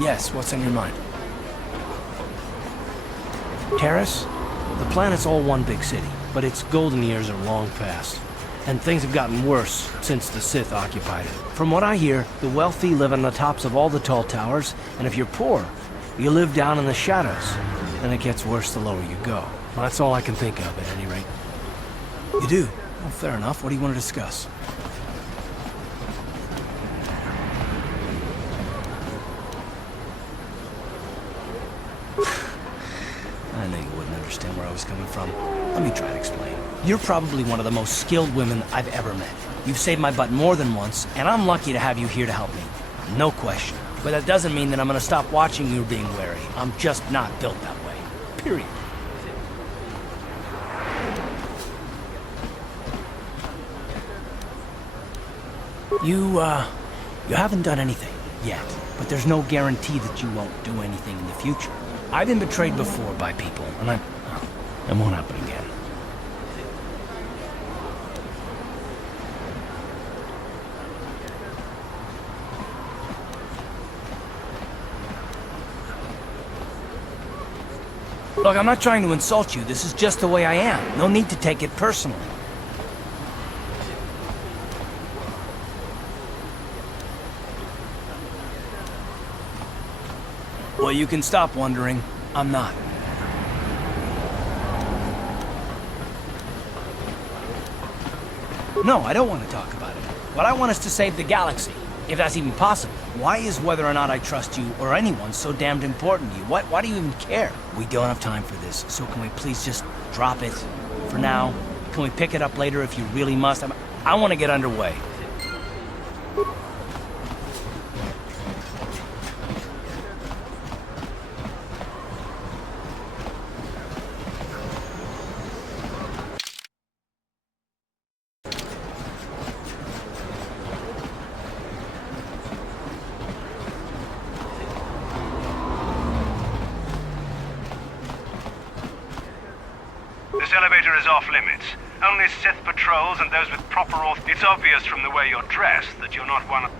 Yes, what's on your mind? Terrace? The planet's all one big city, but its golden years are long past. And things have gotten worse since the Sith occupied it. From what I hear, the wealthy live on the tops of all the tall towers, and if you're poor, you live down in the shadows. And it gets worse the lower you go. Well, that's all I can think of, at any rate. You do? Well, fair enough. What do you want to discuss? I knew you wouldn't understand where I was coming from. Let me try to explain. You're probably one of the most skilled women I've ever met. You've saved my butt more than once, and I'm lucky to have you here to help me. No question. But that doesn't mean that I'm gonna stop watching you being wary. I'm just not built that way. Period. You haven't done anything yet, but there's no guarantee that you won't do anything in the future. I've been betrayed before by people, and it won't happen again. Look, I'm not trying to insult you. This is just the way I am. No need to take it personally. Well, you can stop wondering. I'm not. No, I don't want to talk about it. What I want is to save the galaxy, if that's even possible. Why is whether or not I trust you or anyone so damned important to you? Why do you even care? We don't have time for this, so can we please just drop it for now? Can we pick it up later if you really must? I want to get underway. This elevator is off limits. Only Sith patrols and those with proper auth. It's obvious from the way you're dressed that you're not one of...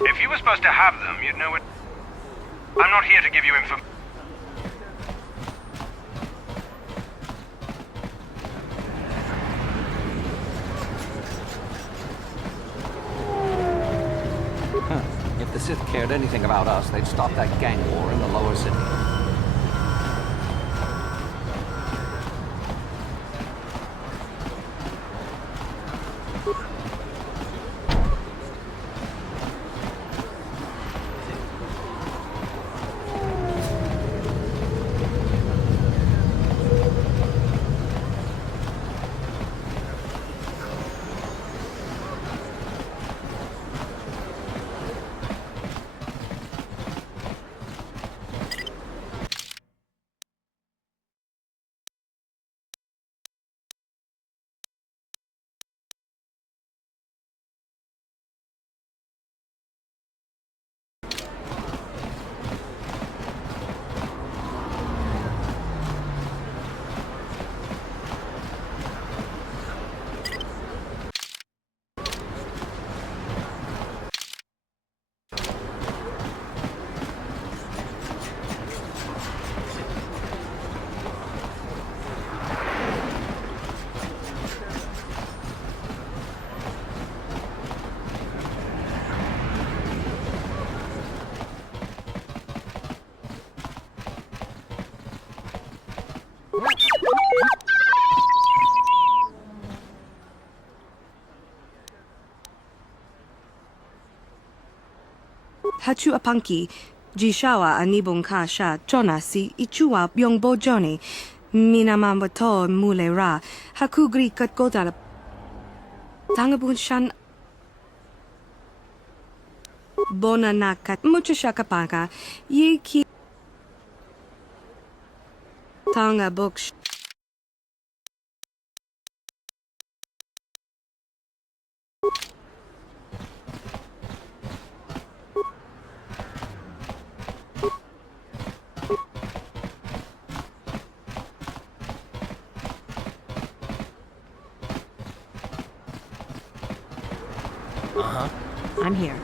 If you were supposed to have them, you'd know it. I'm not here to give you information. If the Sith cared anything about us, they'd stop that gang war in the lower city. Hachu apanki, jishawa anibong ka sha chona si ichua byongbo joni, minamamoto mule ra, hakugri kat godala. Tangabun shan bona nakat mucho shakapaka, ye ki tanga books. I'm here.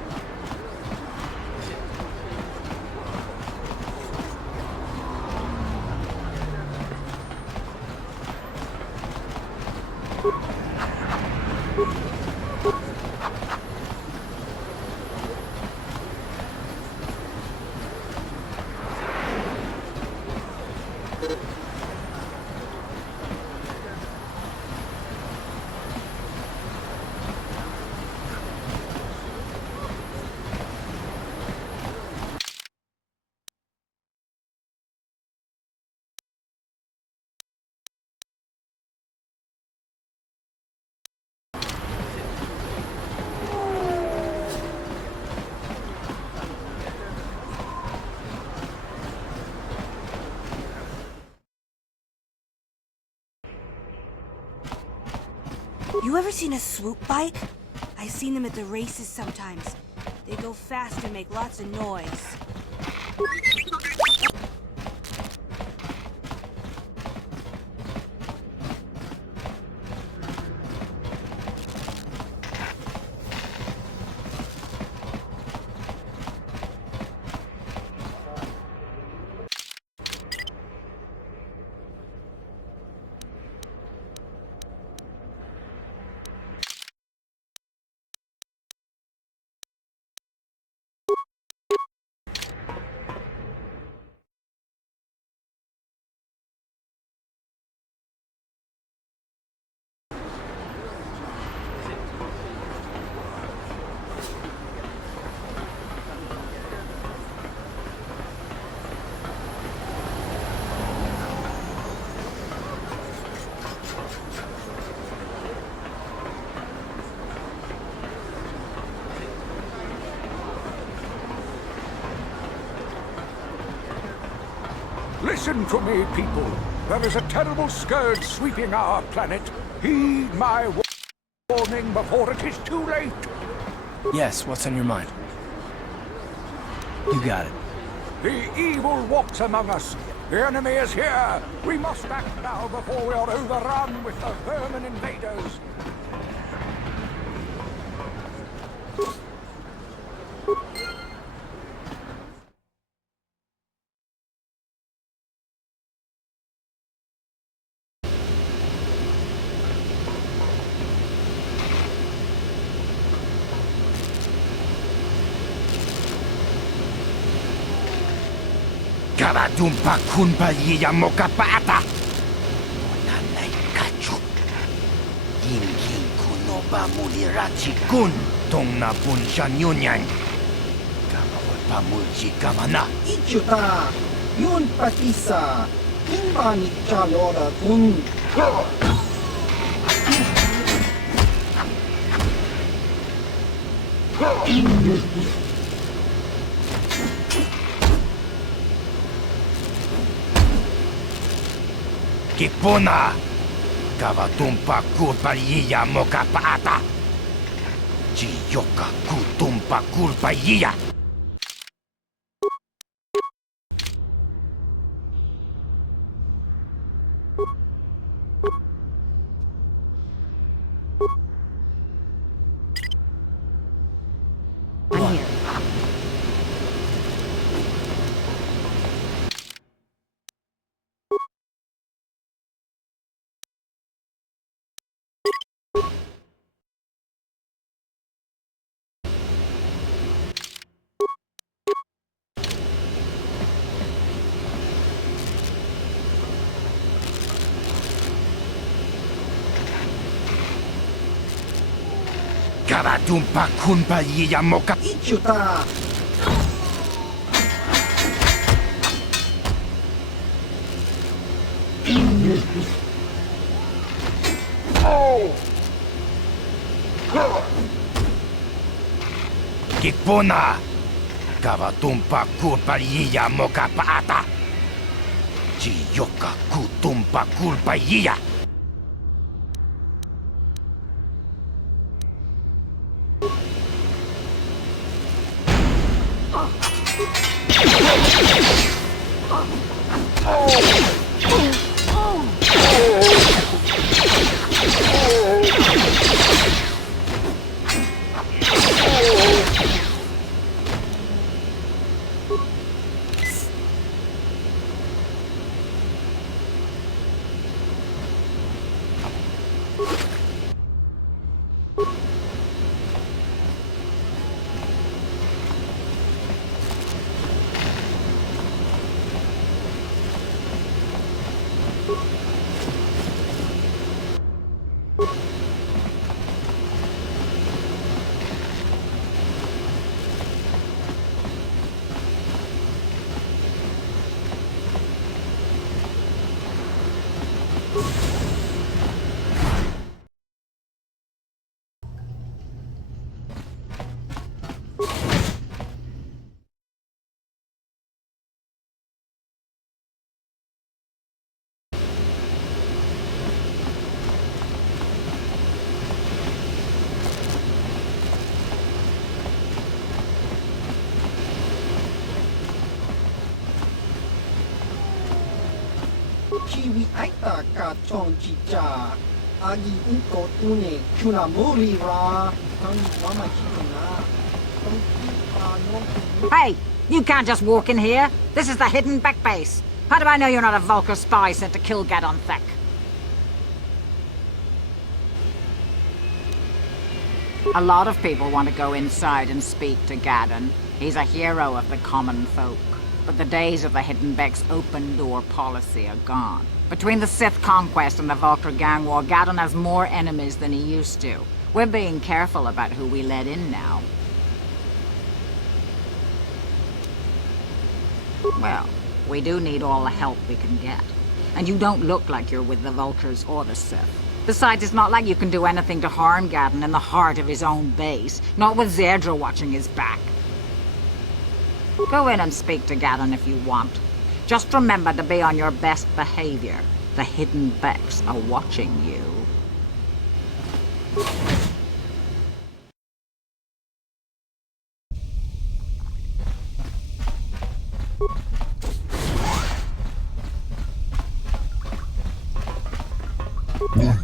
You ever seen a swoop bike? I've seen them at the races sometimes. They go fast and make lots of noise. Listen to me, people. There is a terrible scourge sweeping our planet. Heed my warning before it is too late. Yes, what's on your mind? You got it. The evil walks among us. The enemy is here. We must act now before we are overrun with the vermin invaders. Karadumpa kunpa yiya mokapata. Nanay kachut. Yingin kunoba mulirachi kun. Tong na punsha nyunyan. Kamawal pamulchi kamana. Ichuta, yun patisa, imani chalora kun. Kipuna. Kavatumpa kulpa yiya mokapata. Chiyoka kutumpa kulpa yiya. I'm here. Kavatumpa kunpaliya moka... Ichuta! Kipuna! Kavatumpa kunpaliya moka paata! Chiyoka kutumpa kulpaliya! Chiwi aita ka chong chicha. Agi inko tune kunamuri ra. Tangi wama chikuna. Tangi pa Hey, you can't just walk in here. This is the Hidden Beck base. How do I know you're not a Vulcar spy sent to kill Gadon Thek? A lot of people want to go inside and speak to Gadon. He's a hero of the common folk. But the days of the Hidden Beck's open-door policy are gone. Between the Sith conquest and the Vulcar gang war, Gadon has more enemies than he used to. We're being careful about who we let in now. Well, we do need all the help we can get. And you don't look like you're with the Vulcars or the Sith. Besides, it's not like you can do anything to harm Gadon in the heart of his own base. Not with Zerdra watching his back. Go in and speak to Gadon if you want. Just remember to be on your best behavior. The Hidden Becks are watching you.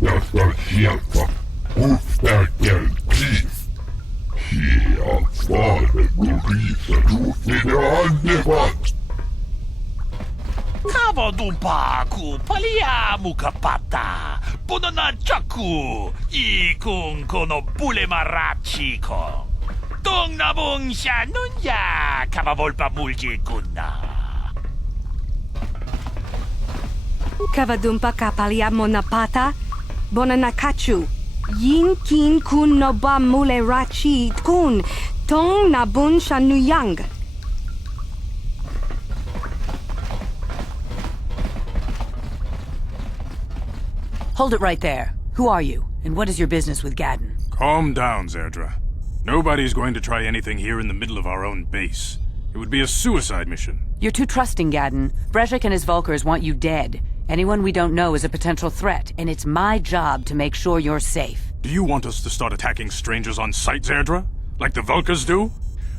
Tästä sieltä puhtakel kiis. Hian vaade turiisa juutine annevat. Kavodumpa ku palia mukapata. Punana chaku. Ikung kono pulemarachiko. Tong nabong siya nunya. Kavavolpa mulji kunna. Kavadumpa kapalia monapata, bonanakachu, yin kin kun noba mule rachi kun, tong nabun shanuyang. Hold it right there. Who are you, and what is your business with Gadon? Calm down, Zerdra. Nobody's going to try anything here in the middle of our own base. It would be a suicide mission. You're too trusting, Gadon. Brejik and his Vulcars want you dead. Anyone we don't know is a potential threat, and it's my job to make sure you're safe. Do you want us to start attacking strangers on sight, Zerdra? Like the Vulcars do?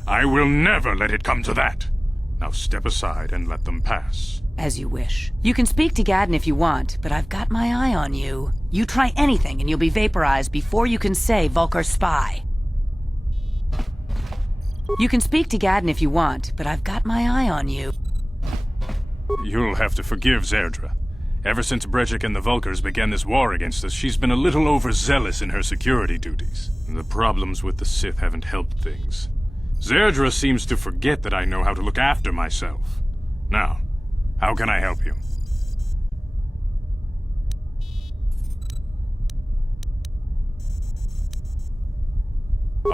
I will never let it come to that. Now step aside and let them pass. As you wish. You can speak to Gadon if you want, but I've got my eye on you. You try anything and you'll be vaporized before you can say Vulcar spy. You can speak to Gadon if you want, but I've got my eye on you. You'll have to forgive Zerdra. Ever since Brejik and the Vulcars began this war against us, she's been a little overzealous in her security duties. The problems with the Sith haven't helped things. Zerdra seems to forget that I know how to look after myself. Now, how can I help you?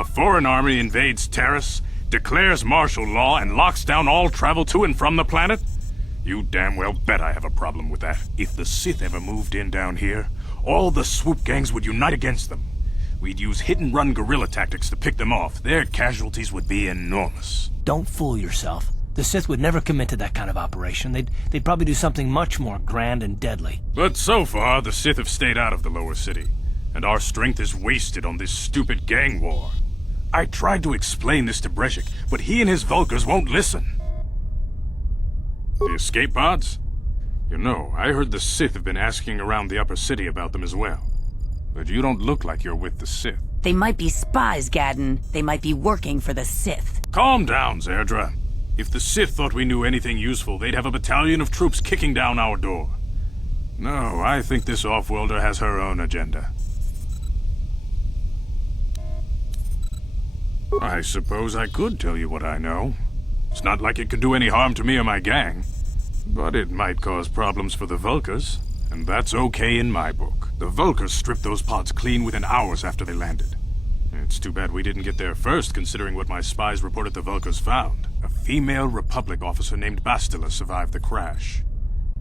A foreign army invades Terrace, declares martial law, and locks down all travel to and from the planet? You damn well bet I have a problem with that. If the Sith ever moved in down here, all the swoop gangs would unite against them. We'd use hit-and-run guerrilla tactics to pick them off. Their casualties would be enormous. Don't fool yourself. The Sith would never commit to that kind of operation. They'd probably do something much more grand and deadly. But so far, the Sith have stayed out of the lower city, and our strength is wasted on this stupid gang war. I tried to explain this to Brejik, but he and his Vulkars won't listen. The escape pods? You know, I heard the Sith have been asking around the upper city about them as well. But you don't look like you're with the Sith. They might be spies, Gadden. They might be working for the Sith. Calm down, Zerdra. If the Sith thought we knew anything useful, they'd have a battalion of troops kicking down our door. No, I think this off-worlder has her own agenda. I suppose I could tell you what I know. It's not like it could do any harm to me or my gang. But it might cause problems for the Vulkars, and that's okay in my book. The Vulkars stripped those pods clean within hours after they landed. It's too bad we didn't get there first, considering what my spies reported the Vulkars found. A female Republic officer named Bastila survived the crash.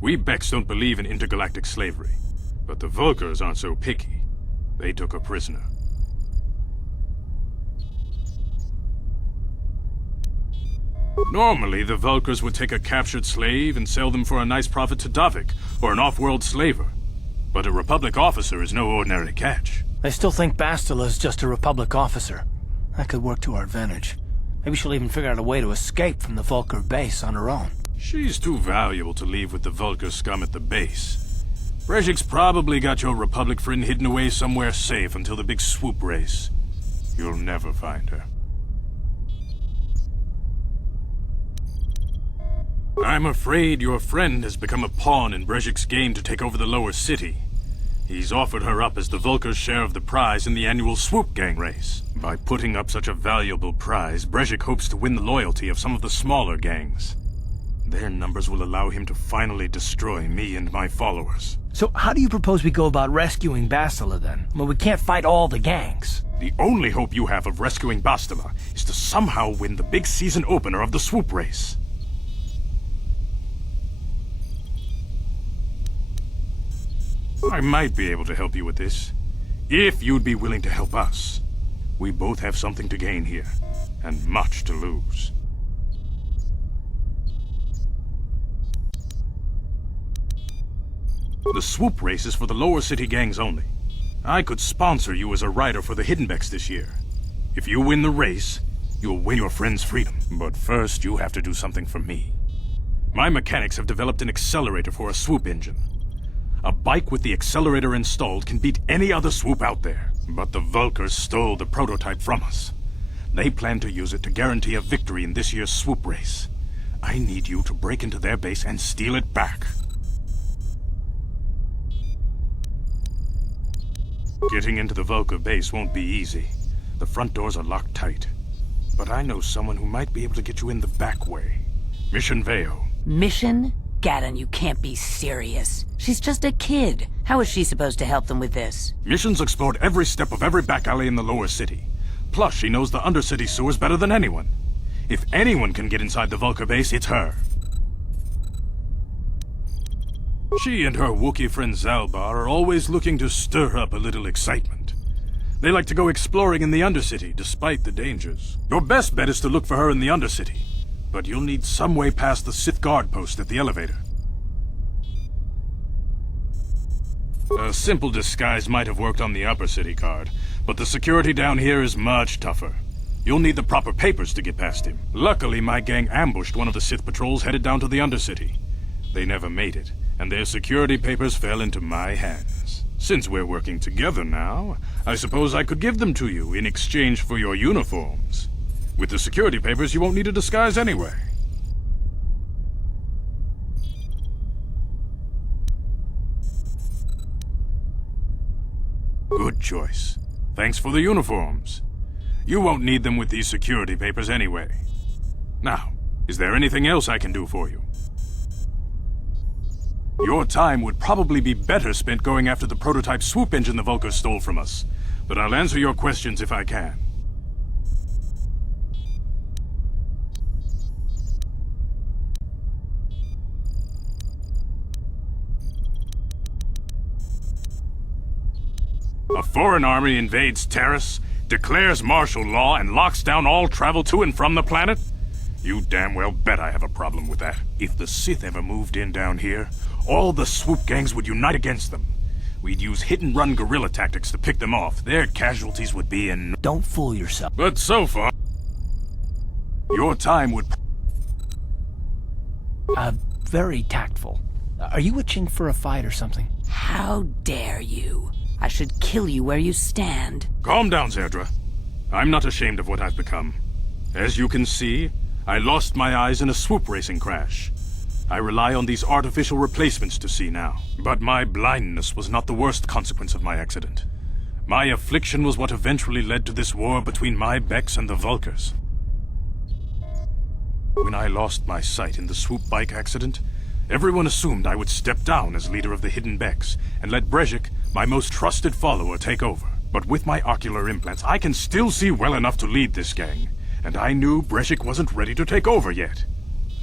We Becks don't believe in intergalactic slavery, but the Vulkars aren't so picky. They took her prisoner. Normally, the Vulkars would take a captured slave and sell them for a nice profit to Davik, or an off-world slaver. But a Republic officer is no ordinary catch. I still think Bastila's just a Republic officer. That could work to our advantage. Maybe she'll even figure out a way to escape from the Vulkar base on her own. She's too valuable to leave with the Vulkar scum at the base. Brejik's probably got your Republic friend hidden away somewhere safe until the big swoop race. You'll never find her. I'm afraid your friend has become a pawn in Brejik's game to take over the lower city. He's offered her up as the Vulkar's share of the prize in the annual swoop gang race. By putting up such a valuable prize, Brejik hopes to win the loyalty of some of the smaller gangs. Their numbers will allow him to finally destroy me and my followers. So how do you propose we go about rescuing Bastila then? Well, we can't fight all the gangs. The only hope you have of rescuing Bastila is to somehow win the big season opener of the swoop race. I might be able to help you with this, if you'd be willing to help us. We both have something to gain here, and much to lose. The swoop race is for the lower city gangs only. I could sponsor you as a rider for the Hiddenbecks this year. If you win the race, you'll win your friend's freedom. But first, you have to do something for me. My mechanics have developed an accelerator for a swoop engine. A bike with the accelerator installed can beat any other swoop out there. But the Vulkars stole the prototype from us. They plan to use it to guarantee a victory in this year's swoop race. I need you to break into their base and steal it back. Getting into the Vulkar base won't be easy. The front doors are locked tight. But I know someone who might be able to get you in the back way. Mission Veo. Mission? Gadden, you can't be serious. She's just a kid. How is she supposed to help them with this? Mission's explored every step of every back alley in the lower city. Plus, she knows the undercity sewers better than anyone. If anyone can get inside the Vulkar base, it's her. She and her Wookiee friend Zalbar are always looking to stir up a little excitement. They like to go exploring in the Undercity, despite the dangers. Your best bet is to look for her in the Undercity, but you'll need some way past the Sith guard post at the elevator. A simple disguise might have worked on the Upper City guard, but the security down here is much tougher. You'll need the proper papers to get past him. Luckily, my gang ambushed one of the Sith patrols headed down to the Undercity. They never made it, and their security papers fell into my hands. Since we're working together now, I suppose I could give them to you in exchange for your uniforms. With the security papers, you won't need a disguise anyway. Good choice. Thanks for the uniforms. You won't need them with these security papers anyway. Now, is there anything else I can do for you? Your time would probably be better spent going after the prototype swoop engine the Vulkars stole from us, but I'll answer your questions if I can. A foreign army invades Terrace, declares martial law, and locks down all travel to and from the planet? You damn well bet I have a problem with that. If the Sith ever moved in down here, all the swoop gangs would unite against them. We'd use hit-and-run guerrilla tactics to pick them off. Their casualties would be in... Don't fool yourself. But so far... your time would... Very tactful. Are you itching for a fight or something? How dare you? I should kill you where you stand. Calm down, Zerdra. I'm not ashamed of what I've become. As you can see, I lost my eyes in a swoop racing crash. I rely on these artificial replacements to see now. But my blindness was not the worst consequence of my accident. My affliction was what eventually led to this war between my Becks and the Vulkars. When I lost my sight in the swoop bike accident, everyone assumed I would step down as leader of the Hidden Becks and let Brejik, my most trusted follower, take over. But with my ocular implants, I can still see well enough to lead this gang, and I knew Brejik wasn't ready to take over yet.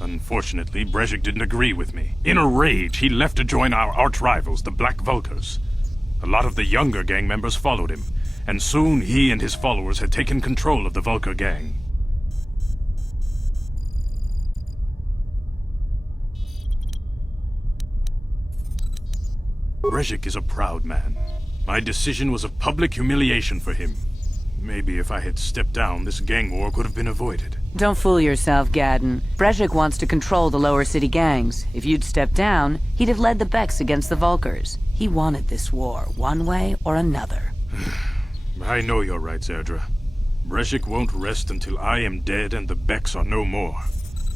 Unfortunately, Brejik didn't agree with me. In a rage, he left to join our arch-rivals, the Black Vulkars. A lot of the younger gang members followed him, and soon he and his followers had taken control of the Vulkar gang. Brejik is a proud man. My decision was a public humiliation for him. Maybe if I had stepped down, this gang war could have been avoided. Don't fool yourself, Gadden. Brejik wants to control the lower city gangs. If you'd stepped down, he'd have led the Becks against the Vulkars. He wanted this war, one way or another. I know you're right, Zerdra. Brejik won't rest until I am dead and the Becks are no more.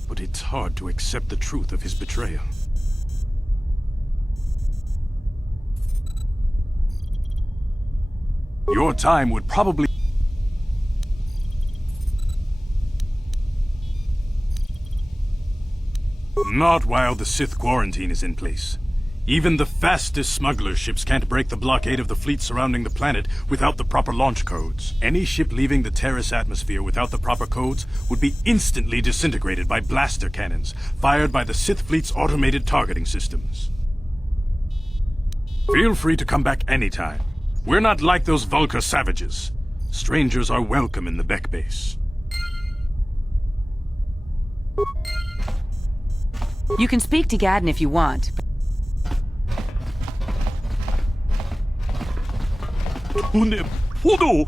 But it's hard to accept the truth of his betrayal. Your time would probably... Not while the Sith quarantine is in place. Even the fastest smuggler ships can't break the blockade of the fleet surrounding the planet without the proper launch codes. Any ship leaving the Terrace atmosphere without the proper codes would be instantly disintegrated by blaster cannons, fired by the Sith fleet's automated targeting systems. Feel free to come back anytime. We're not like those Vulkar savages. Strangers are welcome in the Beck base. You can speak to Gadden if you want. Une podo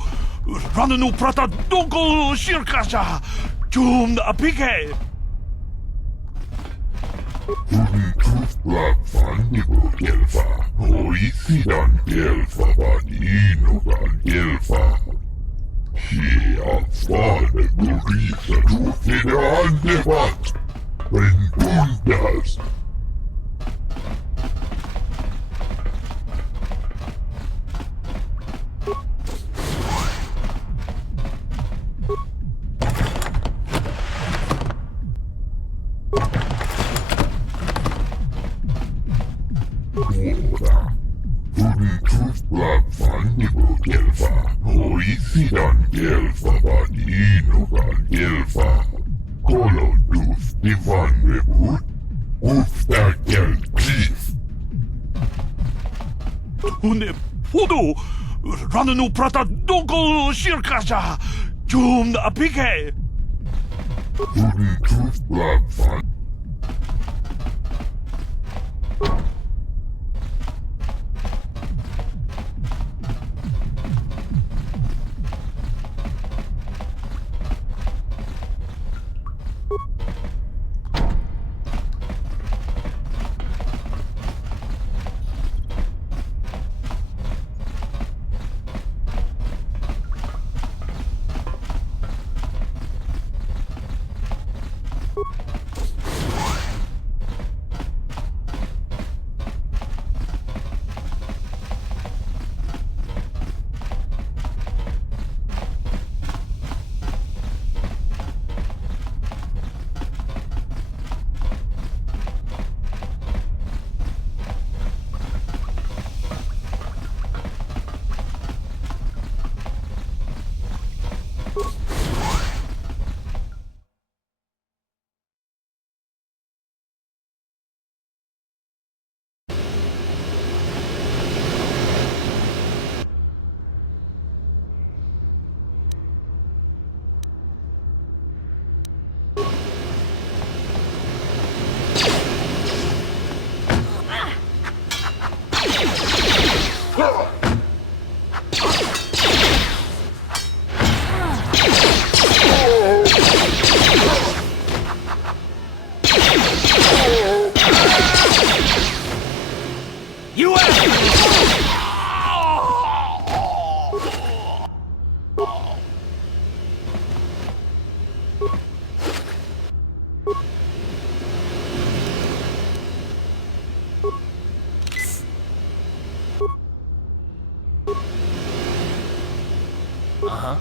rananu prata donko shirkasha jum apike. Gelfa, Oisidan Gelfa, Vaninogan Gelfa. Hier vorne Gurisa, du Federandebat, wenn du das. Oisidan Gelfa, Vaninogan Gelfa. Kolodus Divan Rebut, Ufta Gelkif. Une podo rananu prata donko shirkasha jum apike. You Uh-huh.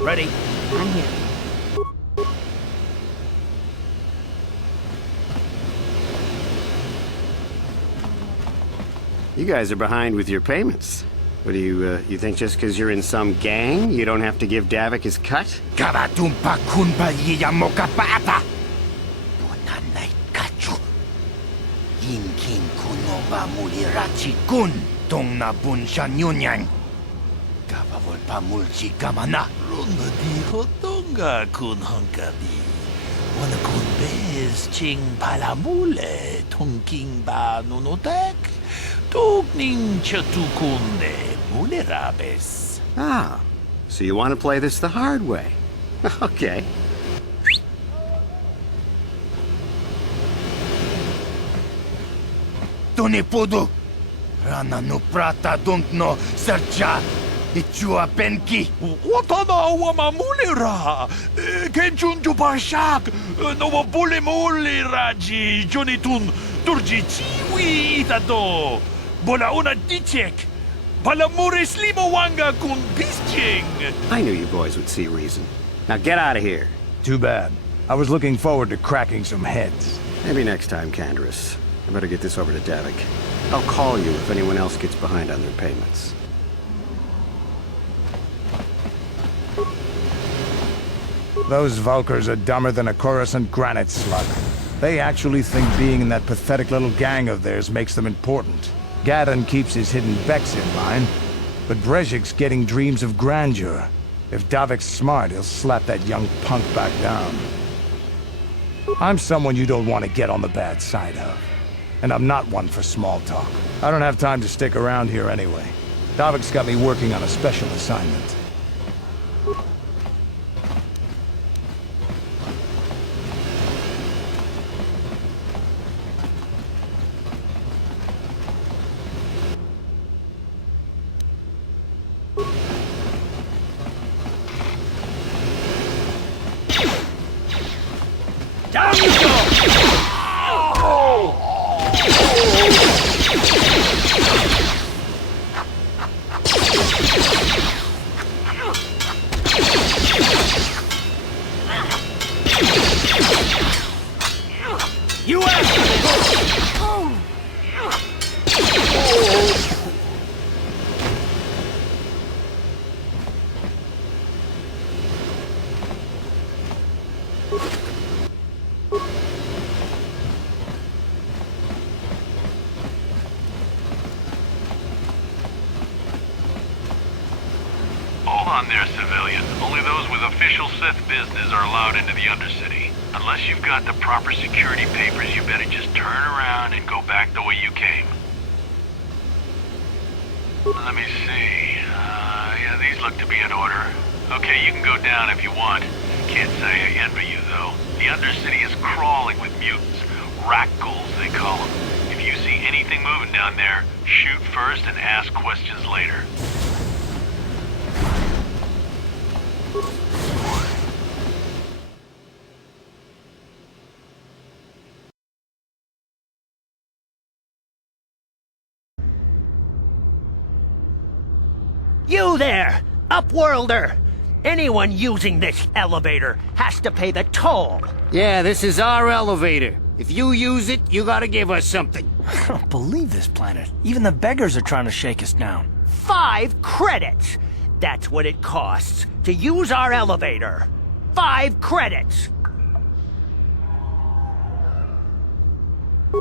Ready? I'm here. You guys are behind with your payments. What do you think just because you're in some gang, you don't have to give Davik his cut? Kavatumpa kunpa yiya mokapaata. Bonanay kachu. Inkin kunova mulirachi kun. Tong na bunsha nyunyang. Kavavulpa mulchi kamana. Runda dijo tonga kun honkabi. Wana kun bez ching palamule. Tongking ba nunotek. Tugning chatukunde mulerabes. Ah, so you want to play this the hard way? Okay. Tunipudu. Rana no prata dunkno sercha. Ichua penki. Watana wama mulera. Kenchun jupashak. Nova bule muleraji. Jonitun turji chiwi itado. Bola una dichek. Palamure slimo wanga kun pisching. I knew you boys would see reason. Now get out of here. Too bad. I was looking forward to cracking some heads. Maybe next time, Canderous. I better get this over to Davik. I'll call you if anyone else gets behind on their payments. Those Vulkars are dumber than a Coruscant granite slug. They actually think being in that pathetic little gang of theirs makes them important. Gadon keeps his hidden Vex in line, but Brejik's getting dreams of grandeur. If Davik's smart, he'll slap that young punk back down. I'm someone you don't want to get on the bad side of. And I'm not one for small talk. I don't have time to stick around here anyway. Davik's got me working on a special assignment. Down you go! You asked me! Hold on there, civilian. Only those with official Sith business are allowed into the Undercity. Unless you've got the proper security papers, you better just turn around and go back the way you came. Let me see. Yeah, these look to be in order. Okay, you can go down if you want. Can't say I envy you, though. The Undercity is crawling with mutants. Rat ghouls, they call them. If you see anything moving down there, shoot first and ask questions later. You there, Upworlder! Anyone using this elevator has to pay the toll. Yeah, this is our elevator. If you use it, you gotta give us something. I don't believe this planet. Even the beggars are trying to shake us down. 5 credits! That's what it costs to use our elevator. 5 credits!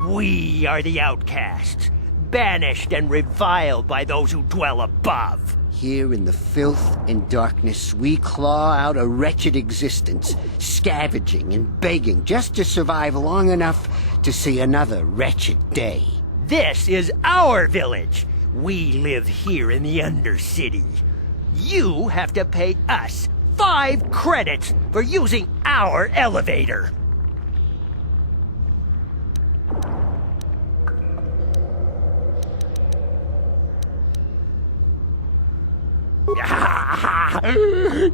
We are the outcasts, banished and reviled by those who dwell above. Here in the filth and darkness, we claw out a wretched existence, scavenging and begging just to survive long enough to see another wretched day. This is our village. We live here in the Undercity. You have to pay us 5 credits for using our elevator.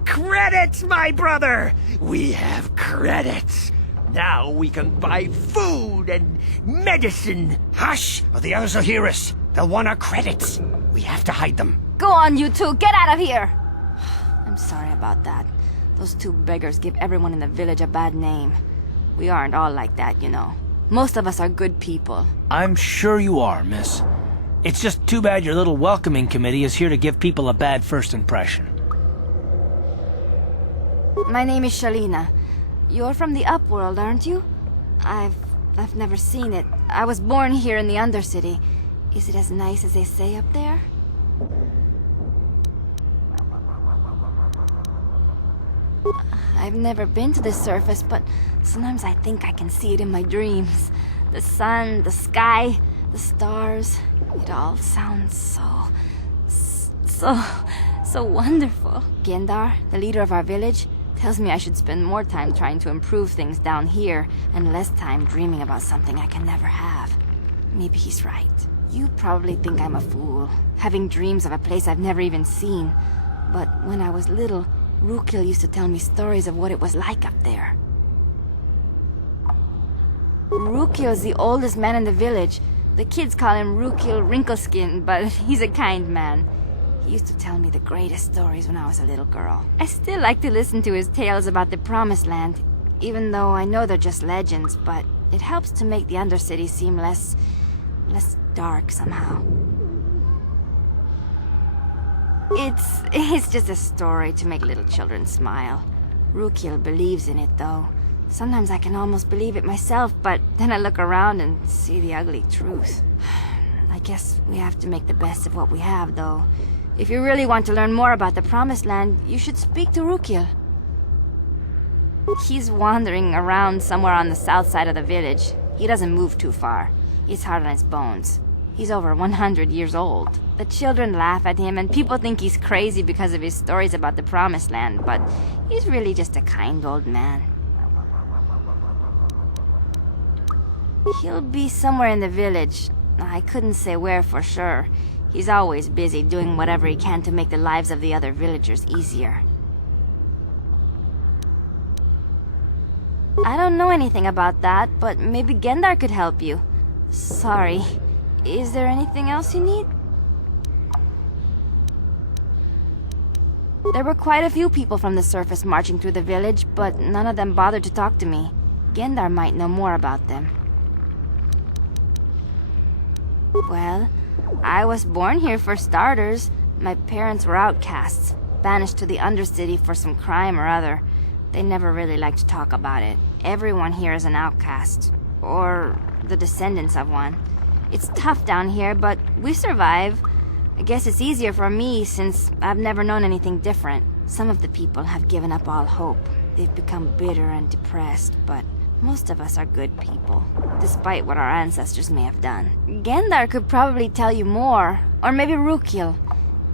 Credits, my brother! We have credits. Now we can buy food and medicine. Hush, or the others will hear us. They'll want our credits. We have to hide them. Go on, you two. Get out of here. I'm sorry about that. Those 2 beggars give everyone in the village a bad name. We aren't all like that, you know. Most of us are good people. I'm sure you are, miss. It's just too bad your little welcoming committee is here to give people a bad first impression. My name is Shalina. You're from the Upworld, aren't you? I've never seen it. I was born here in the Undercity. Is it as nice as they say up there? I've never been to the surface, but sometimes I think I can see it in my dreams. The sun, the sky, the stars. It all sounds so wonderful. Gendar, the leader of our village, tells me I should spend more time trying to improve things down here and less time dreaming about something I can never have. Maybe he's right. You probably think I'm a fool, having dreams of a place I've never even seen. But when I was little, Rukil used to tell me stories of what it was like up there. Rukil's the oldest man in the village. The kids call him Rukil Wrinkleskin, but he's a kind man. He used to tell me the greatest stories when I was a little girl. I still like to listen to his tales about the Promised Land, even though I know they're just legends, but it helps to make the Undercity seem less dark somehow. It's just a story to make little children smile. Rukil believes in it, though. Sometimes I can almost believe it myself, but then I look around and see the ugly truth. I guess we have to make the best of what we have, though. If you really want to learn more about the Promised Land, you should speak to Rukil. He's wandering around somewhere on the south side of the village. He doesn't move too far. He's hard on his bones. He's over 100 years old. The children laugh at him, and people think he's crazy because of his stories about the Promised Land, but he's really just a kind old man. He'll be somewhere in the village. I couldn't say where for sure. He's always busy doing whatever he can to make the lives of the other villagers easier. I don't know anything about that, but maybe Gendar could help you. Sorry. Is there anything else you need? There were quite a few people from the surface marching through the village, but none of them bothered to talk to me. Gendar might know more about them. Well, I was born here for starters. My parents were outcasts, banished to the Undercity for some crime or other. They never really liked to talk about it. Everyone here is an outcast, or the descendants of one. It's tough down here, but we survive. I guess it's easier for me since I've never known anything different. Some of the people have given up all hope. They've become bitter and depressed, but most of us are good people, despite what our ancestors may have done. Gendar could probably tell you more, or maybe Rukil.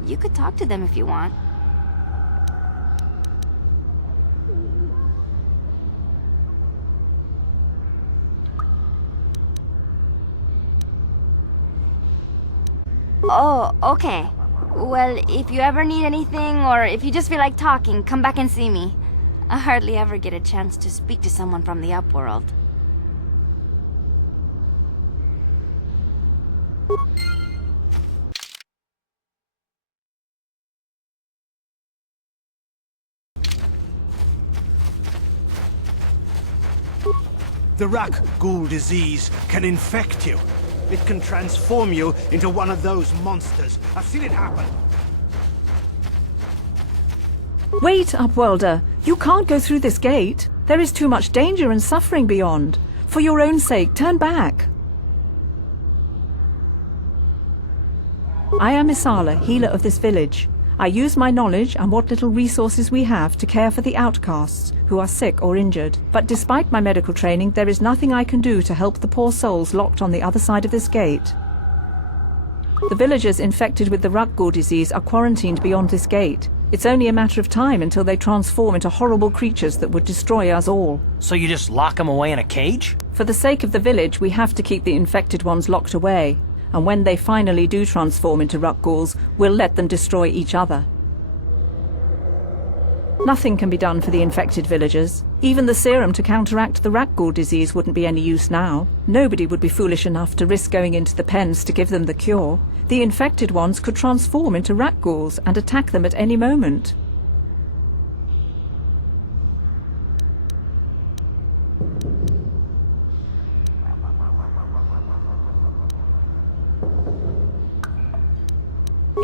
You could talk to them if you want. Oh, okay. Well, if you ever need anything, or if you just feel like talking, come back and see me. I hardly ever get a chance to speak to someone from the Upworld. The Rakghoul disease can infect you. It can transform you into one of those monsters. I've seen it happen. Wait, Upworlder. You can't go through this gate. There is too much danger and suffering beyond. For your own sake, turn back. I am Isala, healer of this village. I use my knowledge and what little resources we have to care for the outcasts who are sick or injured. But despite my medical training, there is nothing I can do to help the poor souls locked on the other side of this gate. The villagers infected with the Rakghoul disease are quarantined beyond this gate. It's only a matter of time until they transform into horrible creatures that would destroy us all. So you just lock them away in a cage? For the sake of the village, we have to keep the infected ones locked away. And when they finally do transform into Rakghouls, we'll let them destroy each other. Nothing can be done for the infected villagers. Even the serum to counteract the Rakghoul disease wouldn't be any use now. Nobody would be foolish enough to risk going into the pens to give them the cure. The infected ones could transform into Rakghouls and attack them at any moment.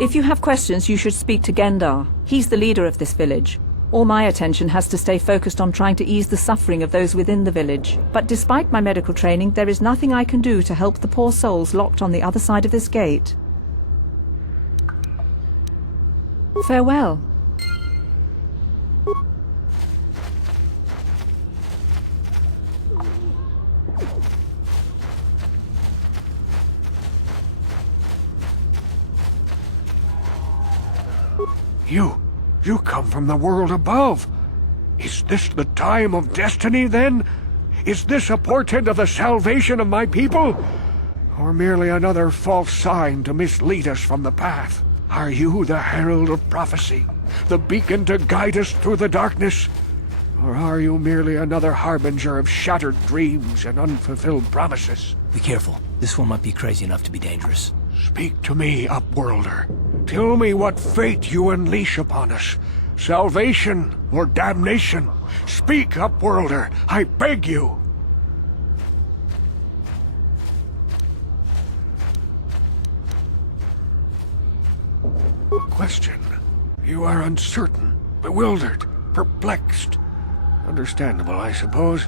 If you have questions, you should speak to Gendar. He's the leader of this village. All my attention has to stay focused on trying to ease the suffering of those within the village. But despite my medical training, there is nothing I can do to help the poor souls locked on the other side of this gate. Farewell. You come from the world above. Is this the time of destiny, then? Is this a portent of the salvation of my people? Or merely another false sign to mislead us from the path? Are you the herald of prophecy, the beacon to guide us through the darkness? Or are you merely another harbinger of shattered dreams and unfulfilled promises? Be careful. This one might be crazy enough to be dangerous. Speak to me, Upworlder. Tell me what fate you unleash upon us. Salvation or damnation? Speak, Upworlder, I beg you. Question. You are uncertain, bewildered, perplexed. Understandable, I suppose.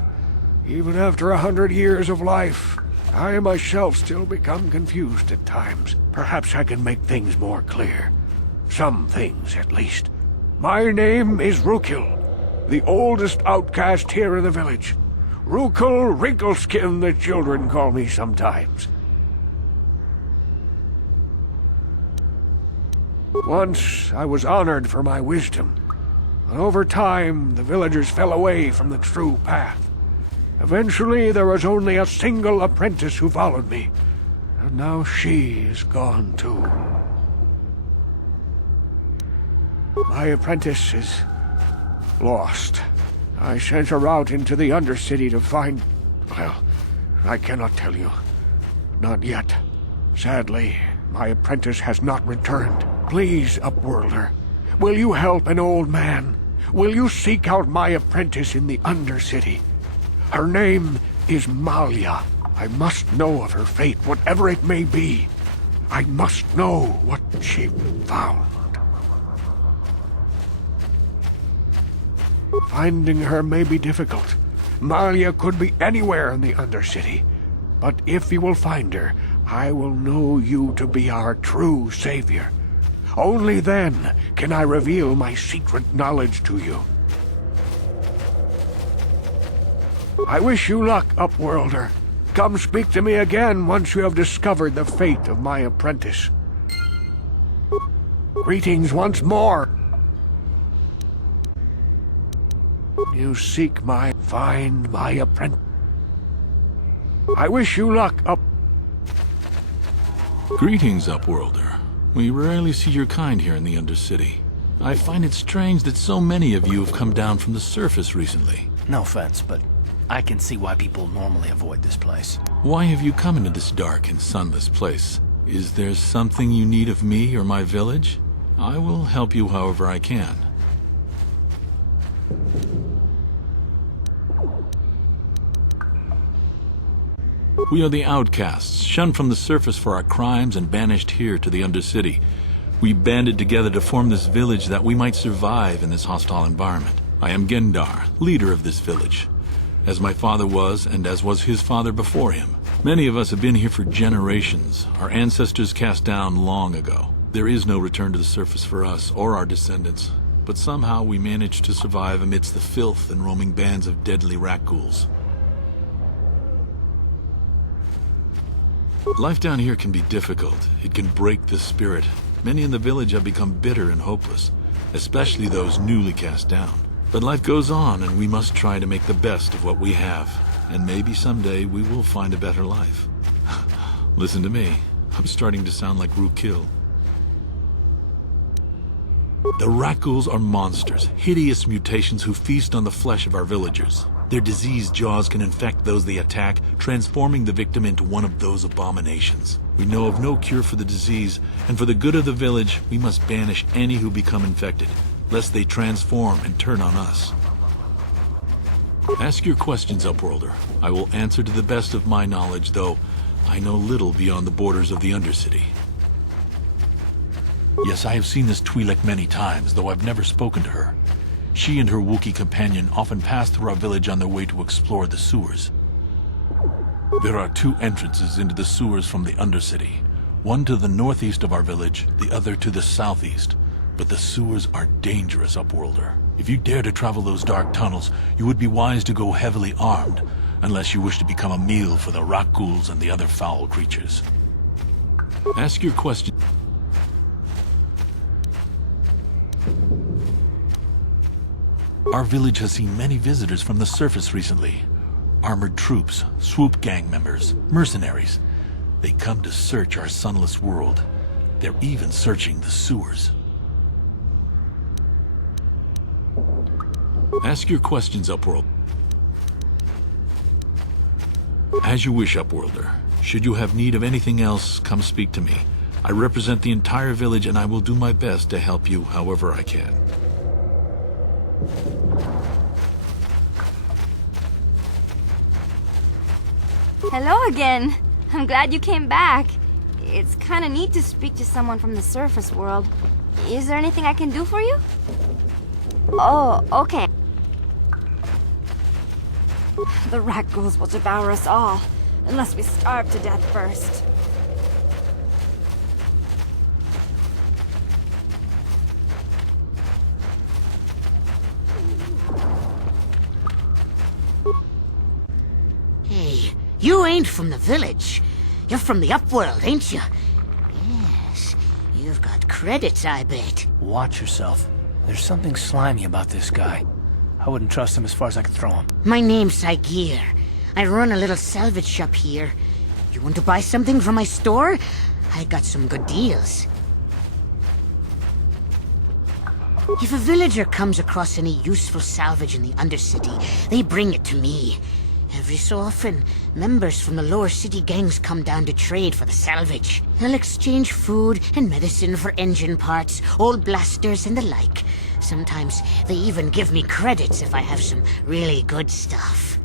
Even after 100 years of life, I myself still become confused at times. Perhaps I can make things more clear. Some things, at least. My name is Rukil, the oldest outcast here in the village. Rukil Wrinkleskin, the children call me sometimes. Once I was honored for my wisdom, but over time the villagers fell away from the true path. Eventually there was only a single apprentice who followed me, and now she is gone too. My apprentice is lost. I sent her out into the Undercity to find... well, I cannot tell you. Not yet. Sadly, my apprentice has not returned. Please, Upworlder, will you help an old man? Will you seek out my apprentice in the Undercity? Her name is Malia. I must know of her fate, whatever it may be. I must know what she found. Finding her may be difficult. Malia could be anywhere in the Undercity. But if you will find her, I will know you to be our true savior. Only then can I reveal my secret knowledge to you. I wish you luck, Upworlder. Come speak to me again once you have discovered the fate of my apprentice. Greetings once more. You seek find my apprentice. I wish you luck, Greetings, Upworlder. We rarely see your kind here in the Undercity. I find it strange that so many of you have come down from the surface recently. No offense, but I can see why people normally avoid this place. Why have you come into this dark and sunless place? Is there something you need of me or my village? I will help you however I can. We are the outcasts, shunned from the surface for our crimes and banished here to the Undercity. We banded together to form this village that we might survive in this hostile environment. I am Gendar, leader of this village, as my father was and as was his father before him. Many of us have been here for generations, our ancestors cast down long ago. There is no return to the surface for us or our descendants, but somehow we managed to survive amidst the filth and roaming bands of deadly rat-ghouls. Life down here can be difficult. It can break the spirit. Many in the village have become bitter and hopeless, especially those newly cast down. But life goes on, and we must try to make the best of what we have. And maybe someday we will find a better life. Listen to me. I'm starting to sound like Rookil. The rat-ghouls are monsters, hideous mutations who feast on the flesh of our villagers. Their diseased jaws can infect those they attack, transforming the victim into one of those abominations. We know of no cure for the disease, and for the good of the village, we must banish any who become infected, lest they transform and turn on us. Ask your questions, Upworlder. I will answer to the best of my knowledge, though I know little beyond the borders of the Undercity. Yes, I have seen this Twi'lek many times, though I've never spoken to her. She and her Wookiee companion often pass through our village on their way to explore the sewers. There are two entrances into the sewers from the Undercity. One to the northeast of our village, the other to the southeast. But the sewers are dangerous, Upworlder. If you dare to travel those dark tunnels, you would be wise to go heavily armed, unless you wish to become a meal for the rat-ghouls and the other foul creatures. Ask your question. Our village has seen many visitors from the surface recently. Armored troops, swoop gang members, mercenaries. They come to search our sunless world. They're even searching the sewers. Ask your questions, Upworld. As you wish, Upworlder. Should you have need of anything else, come speak to me. I represent the entire village, and I will do my best to help you however I can. Hello again. I'm glad you came back. It's kind of neat to speak to someone from the surface world. Is there anything I can do for you? Oh, okay. The rat-ghouls will devour us all, unless we starve to death first. Hey, you ain't from the village. You're from the Upworld, ain't you? Yes, you've got credits, I bet. Watch yourself. There's something slimy about this guy. I wouldn't trust him as far as I could throw him. My name's Saigir. I run a little salvage shop here. You want to buy something from my store? I got some good deals. If a villager comes across any useful salvage in the Undercity, they bring it to me. Every so often, members from the lower city gangs come down to trade for the salvage. They'll exchange food and medicine for engine parts, old blasters, and the like. Sometimes they even give me credits if I have some really good stuff.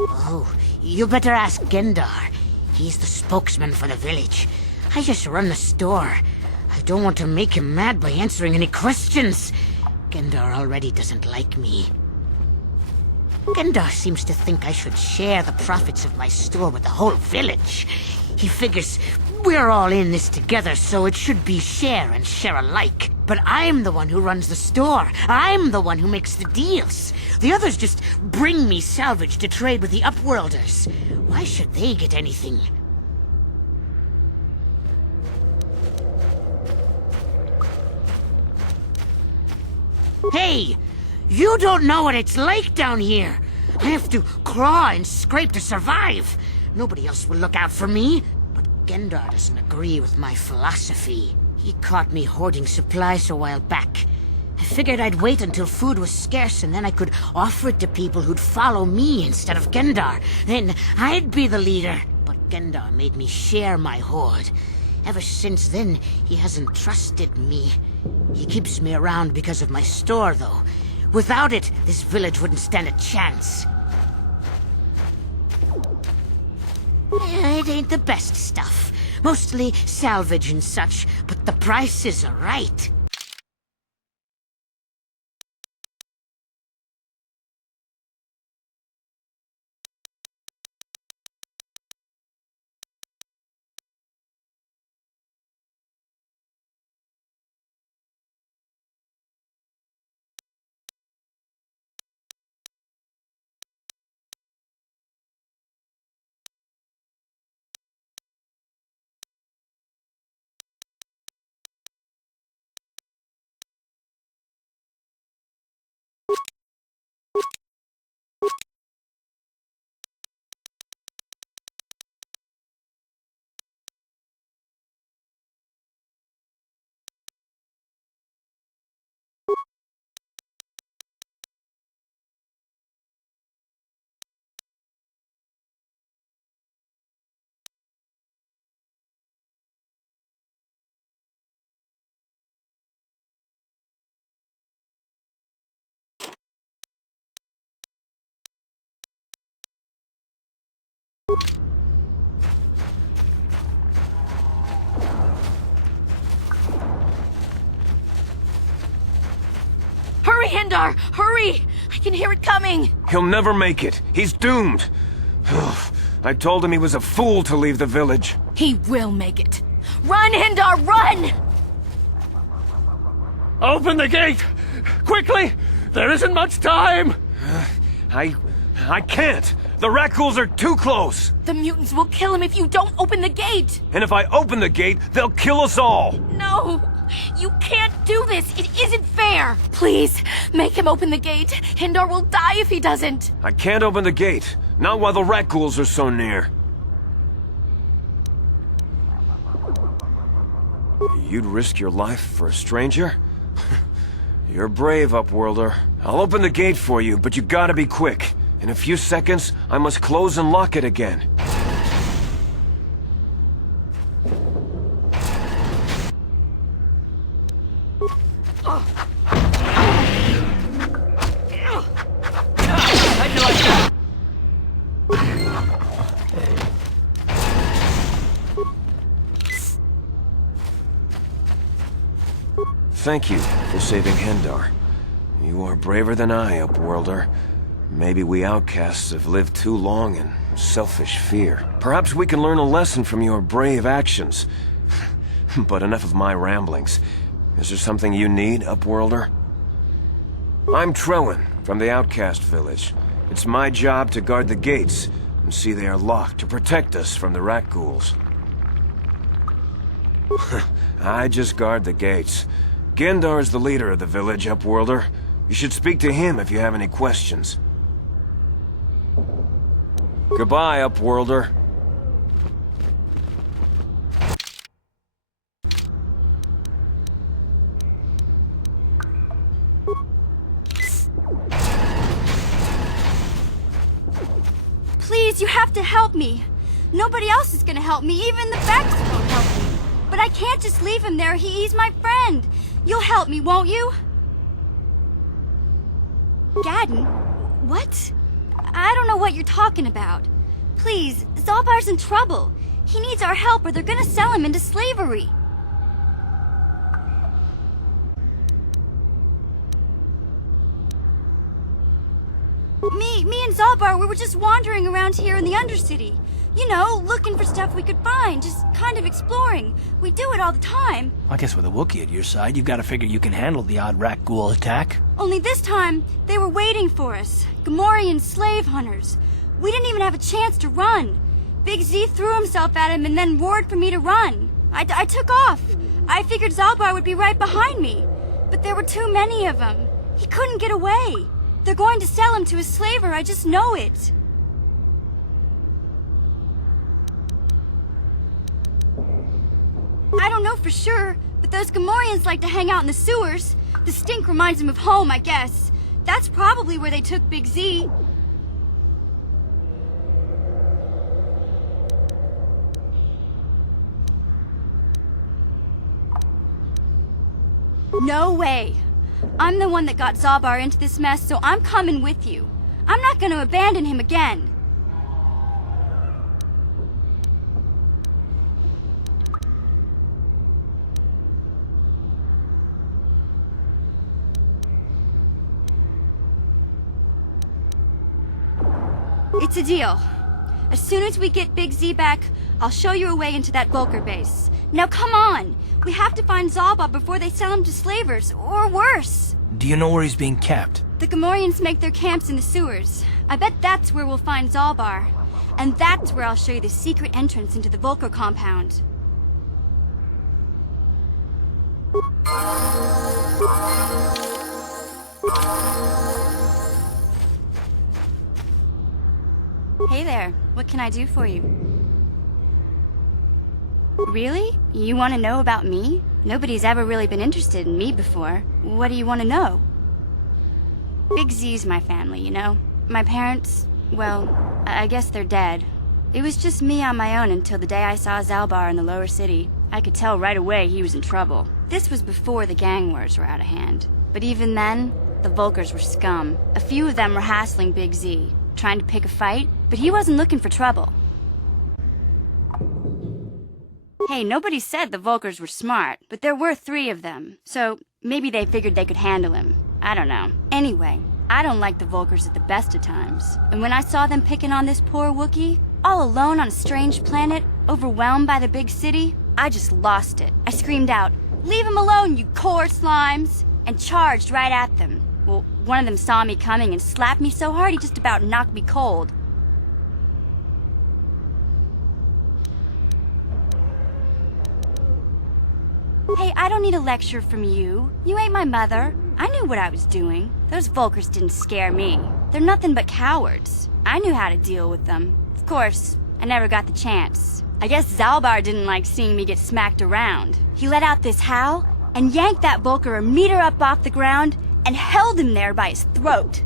Oh, you better ask Gendar. He's the spokesman for the village. I just run the store. I don't want to make him mad by answering any questions. Gendar already doesn't like me. Gendar seems to think I should share the profits of my store with the whole village. He figures we're all in this together, so it should be share and share alike. But I'm the one who runs the store. I'm the one who makes the deals. The others just bring me salvage to trade with the Upworlders. Why should they get anything? Hey! You don't know what it's like down here. I have to claw and scrape to survive. Nobody else will look out for me. But Gendar doesn't agree with my philosophy. He caught me hoarding supplies a while back. I figured I'd wait until food was scarce and then I could offer it to people who'd follow me instead of Gendar. Then I'd be the leader. But Gendar made me share my hoard. Ever since then, he hasn't trusted me. He keeps me around because of my store, though. Without it, this village wouldn't stand a chance. It ain't the best stuff. Mostly salvage and such, but the prices are right. Hurry, Hindar! Hurry! I can hear it coming! He'll never make it. He's doomed. I told him he was a fool to leave the village. He will make it. Run, Hindar, run! Open the gate! Quickly! There isn't much time! I can't! The Rakghouls are too close! The mutants will kill him if you don't open the gate! And if I open the gate, they'll kill us all! No! You can't do this! It isn't fair! Please, make him open the gate! Hindar will die if he doesn't! I can't open the gate. Not while the Rakghouls are so near. You'd risk your life for a stranger? You're brave, Upworlder. I'll open the gate for you, but you gotta be quick. In a few seconds, I must close and lock it again. Thank you for saving Hindar. You are braver than I, Upworlder. Maybe we outcasts have lived too long in selfish fear. Perhaps we can learn a lesson from your brave actions. But enough of my ramblings. Is there something you need, Upworlder? I'm Trellin, from the Outcast Village. It's my job to guard the gates, and see they are locked to protect us from the Rakghouls. I just guard the gates. Gendar's the leader of the village, Upworlder. You should speak to him if you have any questions. Goodbye, Upworlder. Please, you have to help me. Nobody else is gonna help me, even the Becks won't help me. But I can't just leave him there, he's my friend. You'll help me, won't you? Gadden? What? I don't know what you're talking about. Please, Zalbar's in trouble. He needs our help or they're gonna sell him into slavery. Me and Zalbar, we were just wandering around here in the Undercity. You know, looking for stuff we could find, just kind of exploring. We do it all the time. I guess with a Wookiee at your side, you've got to figure you can handle the odd Rakghoul attack. Only this time, they were waiting for us. Gamorrean slave hunters. We didn't even have a chance to run. Big Z threw himself at him and then roared for me to run. I took off. I figured Zalbar would be right behind me. But there were too many of them. He couldn't get away. They're going to sell him to a slaver, I just know it. I don't know for sure, but those Gamorreans like to hang out in the sewers. The stink reminds them of home, I guess. That's probably where they took Big Z. No way. I'm the one that got Zalbar into this mess, so I'm coming with you. I'm not going to abandon him again. It's a deal. As soon as we get Big Z back, I'll show you a way into that Vulker base. Now come on! We have to find Zalbar before they sell him to slavers, or worse. Do you know where he's being kept? The Gamorreans make their camps in the sewers. I bet that's where we'll find Zalbar. And that's where I'll show you the secret entrance into the Vulker compound. Hey there, what can I do for you? Really? You want to know about me? Nobody's ever really been interested in me before. What do you want to know? Big Z's my family, you know? My parents, well, I guess they're dead. It was just me on my own until the day I saw Zalbar in the lower city. I could tell right away he was in trouble. This was before the gang wars were out of hand. But even then, the Vulkers were scum. A few of them were hassling Big Z, trying to pick a fight, but he wasn't looking for trouble. Hey, nobody said the Vulkers were smart, but there were 3 of them, so maybe they figured they could handle him. I don't know. Anyway, I don't like the Vulkars at the best of times. And when I saw them picking on this poor Wookiee, all alone on a strange planet, overwhelmed by the big city, I just lost it. I screamed out, "Leave him alone, you core slimes!" and charged right at them. Well, one of them saw me coming and slapped me so hard he just about knocked me cold. Hey, I don't need a lecture from you. You ain't my mother. I knew what I was doing. Those Vulkars didn't scare me. They're nothing but cowards. I knew how to deal with them. Of course, I never got the chance. I guess Zalbar didn't like seeing me get smacked around. He let out this howl and yanked that Vulkar a meter up off the ground and held him there by his throat.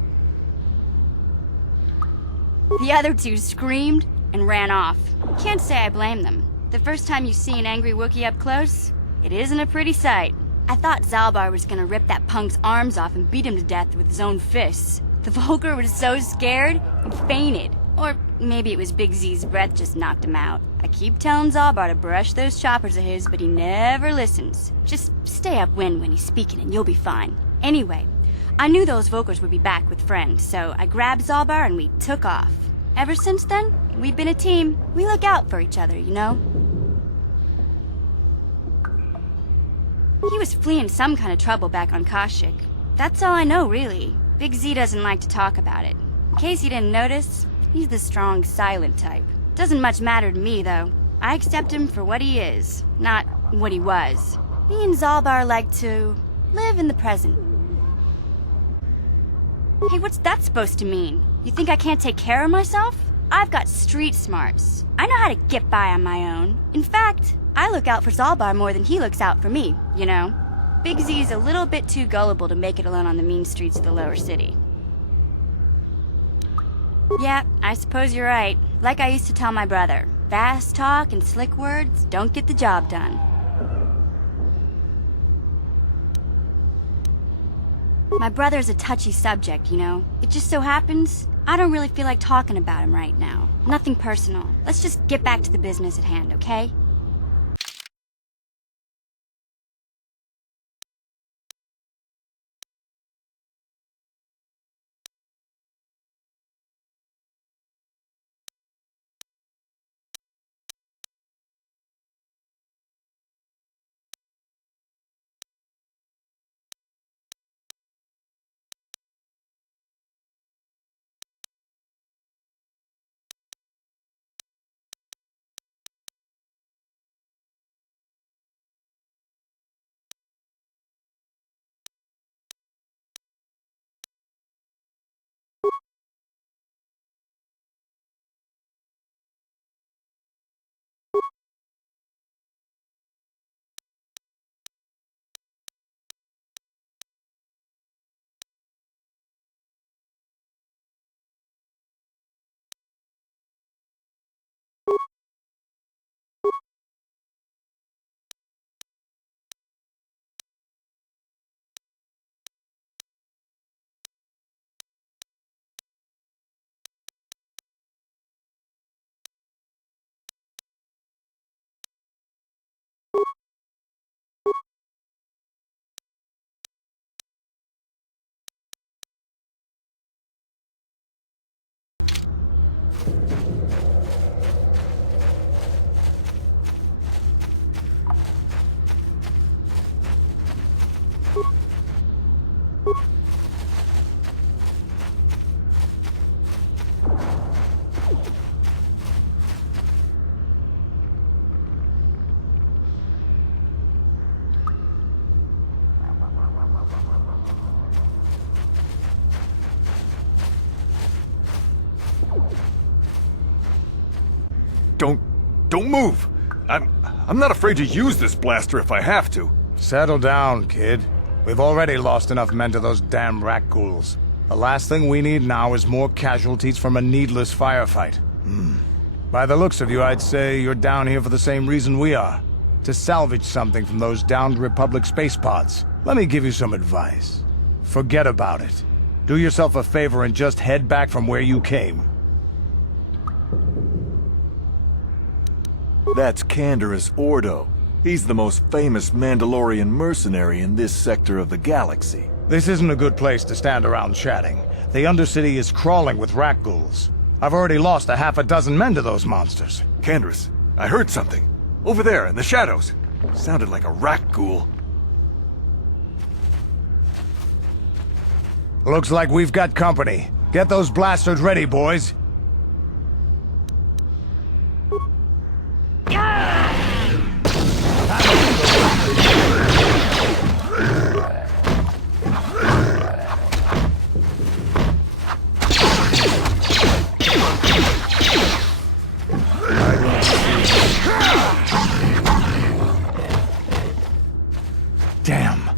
The other two screamed and ran off. Can't say I blame them. The first time you see an angry Wookiee up close, it isn't a pretty sight. I thought Zalbar was gonna rip that punk's arms off and beat him to death with his own fists. The Vulkar was so scared, he fainted. Or maybe it was Big Z's breath just knocked him out. I keep telling Zalbar to brush those choppers of his, but he never listens. Just stay upwind when he's speaking and you'll be fine. Anyway, I knew those Vulkars would be back with friends, so I grabbed Zalbar and we took off. Ever since then, we've been a team. We look out for each other, you know? He was fleeing some kind of trouble back on Kashyyyk. That's all I know, really. Big Z doesn't like to talk about it. In case you didn't notice, he's the strong, silent type. Doesn't much matter to me, though. I accept him for what he is, not what he was. He and Zalbar like to live in the present. Hey, what's that supposed to mean? You think I can't take care of myself? I've got street smarts. I know how to get by on my own. In fact, I look out for Zalbar more than he looks out for me, you know? Big Z's a little bit too gullible to make it alone on the mean streets of the lower city. Yeah, I suppose you're right. Like I used to tell my brother, fast talk and slick words don't get the job done. My brother's a touchy subject, you know? It just so happens I don't really feel like talking about him right now. Nothing personal. Let's just get back to the business at hand, okay? Don't move! I'm not afraid to use this blaster if I have to. Settle down, kid. We've already lost enough men to those damn Rakghouls. The last thing we need now is more casualties from a needless firefight. By the looks of you, I'd say you're down here for the same reason we are. To salvage something from those downed Republic space pods. Let me give you some advice. Forget about it. Do yourself a favor and just head back from where you came. That's Canderous Ordo. He's the most famous Mandalorian mercenary in this sector of the galaxy. This isn't a good place to stand around chatting. The Undercity is crawling with rat ghouls. I've already lost a half a dozen men to those monsters. Candace, I heard something. Over there, in the shadows. Sounded like a rat ghoul. Looks like we've got company. Get those blasters ready, boys. Damn.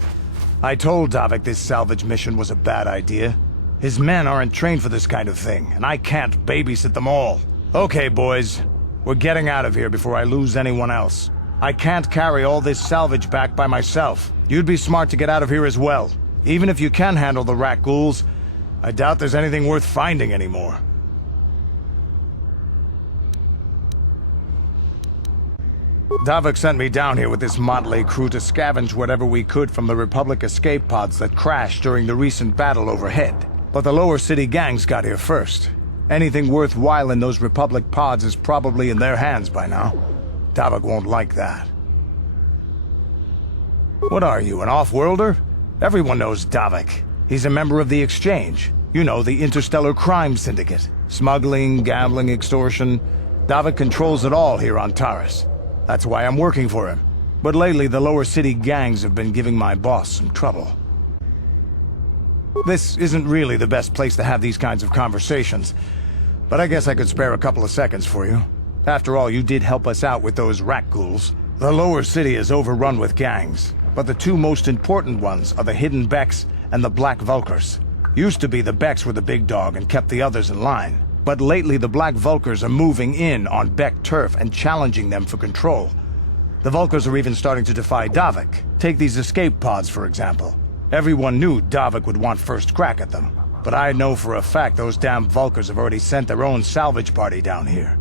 I told Davik this salvage mission was a bad idea. His men aren't trained for this kind of thing, and I can't babysit them all. Okay, boys. We're getting out of here before I lose anyone else. I can't carry all this salvage back by myself. You'd be smart to get out of here as well. Even if you can handle the rat ghouls, I doubt there's anything worth finding anymore. Davik sent me down here with this motley crew to scavenge whatever we could from the Republic escape pods that crashed during the recent battle overhead. But the lower city gangs got here first. Anything worthwhile in those Republic pods is probably in their hands by now. Davik won't like that. What are you, an off-worlder? Everyone knows Davik. He's a member of the Exchange. You know, the Interstellar Crime Syndicate. Smuggling, gambling, extortion. Davik controls it all here on Taris. That's why I'm working for him. But lately, the lower city gangs have been giving my boss some trouble. This isn't really the best place to have these kinds of conversations, but I guess I could spare a couple of seconds for you. After all, you did help us out with those rat ghouls. The lower city is overrun with gangs, but the two most important ones are the Hidden Becks and the Black Vulkars. Used to be the Becks were the big dog and kept the others in line. But lately the Black Vulkars are moving in on Beck turf and challenging them for control. The Vulkars are even starting to defy Davik. Take these escape pods, for example. Everyone knew Davik would want first crack at them. But I know for a fact those damn Vulkars have already sent their own salvage party down here.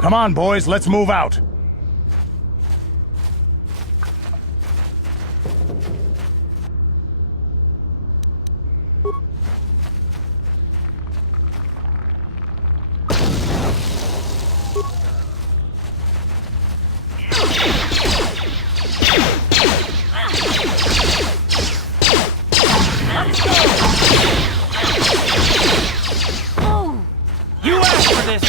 Come on, boys, let's move out! You asked for this!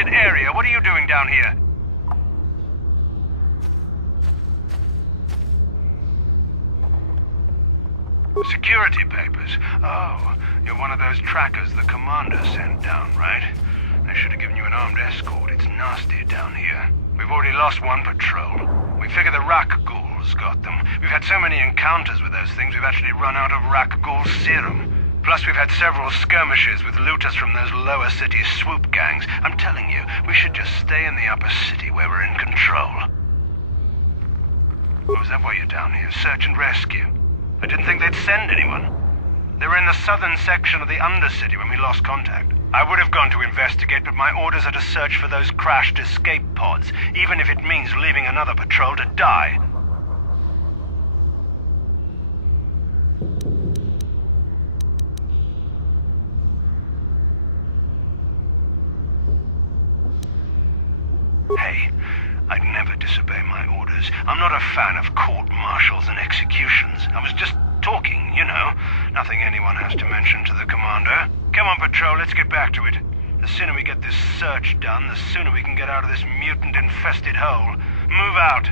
restricted area. What are you doing down here? Security papers? Oh, you're one of those trackers the commander sent down, right? They should have given you an armed escort. It's nasty down here. We've already lost one patrol. We figure the Rak ghouls got them. We've had so many encounters with those things, we've actually run out of Rak ghoul serum. Plus, we've had several skirmishes with looters from those lower city swoop gangs. I'm telling you, we should just stay in the upper city where we're in control. Oh, is that why you're down here? Search and rescue? I didn't think they'd send anyone. They were in the southern section of the Undercity when we lost contact. I would have gone to investigate, but my orders are to search for those crashed escape pods, even if it means leaving another patrol to die. Hey, I'd never disobey my orders. I'm not a fan of court-martials and executions. I was just talking, you know. Nothing anyone has to mention to the commander. Come on, Patrol, let's get back to it. The sooner we get this search done, the sooner we can get out of this mutant-infested hole. Move out.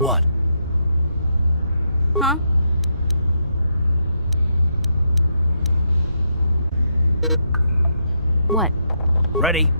What? Huh? What? Ready?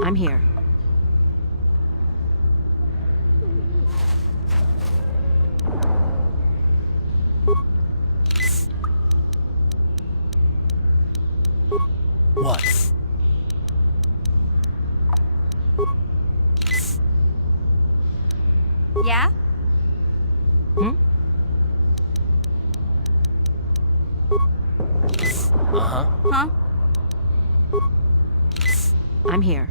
I'm here. What? Yeah? Hmm? Uh-huh. Huh? I'm here.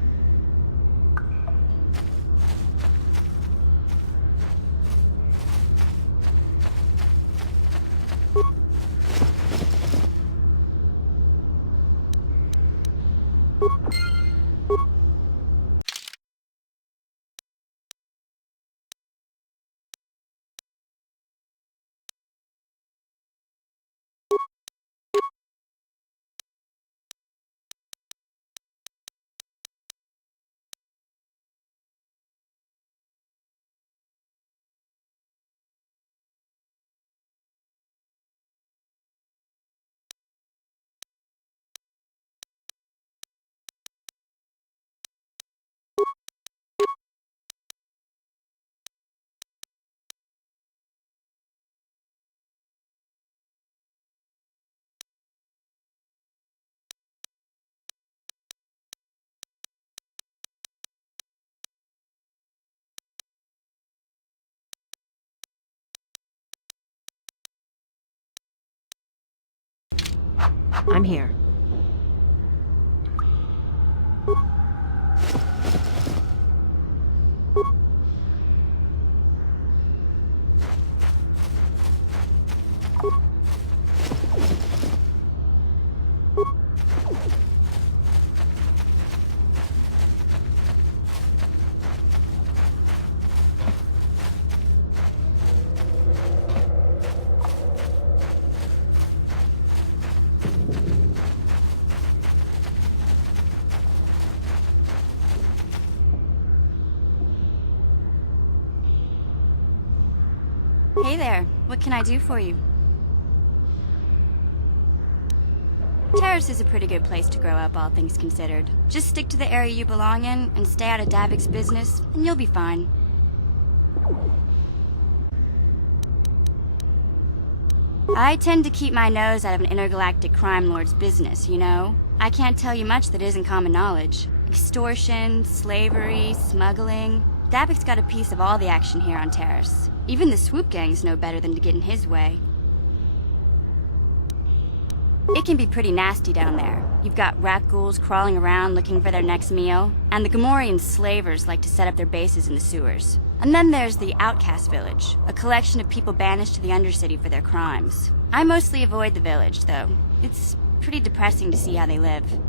I'm here. Hey there, what can I do for you? Terrace is a pretty good place to grow up, all things considered. Just stick to the area you belong in and stay out of Davik's business, and you'll be fine. I tend to keep my nose out of an intergalactic crime lord's business, you know? I can't tell you much that isn't common knowledge. Extortion, slavery, smuggling. Davik's got a piece of all the action here on Terrace. Even the swoop gangs know better than to get in his way. It can be pretty nasty down there. You've got rat ghouls crawling around looking for their next meal, and the Gamorrean slavers like to set up their bases in the sewers. And then there's the Outcast Village, a collection of people banished to the Undercity for their crimes. I mostly avoid the village, though. It's pretty depressing to see how they live.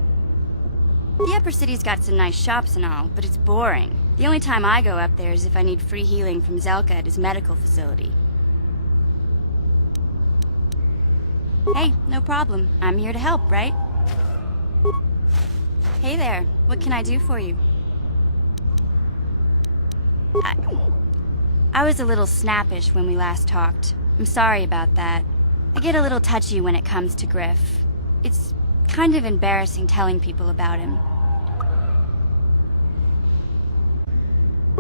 The Upper City's got some nice shops and all, but it's boring. The only time I go up there is if I need free healing from Zelka at his medical facility. Hey, no problem. I'm here to help, right? Hey there, what can I do for you? I was a little snappish when we last talked. I'm sorry about that. I get a little touchy when it comes to Griff. It's kind of embarrassing telling people about him.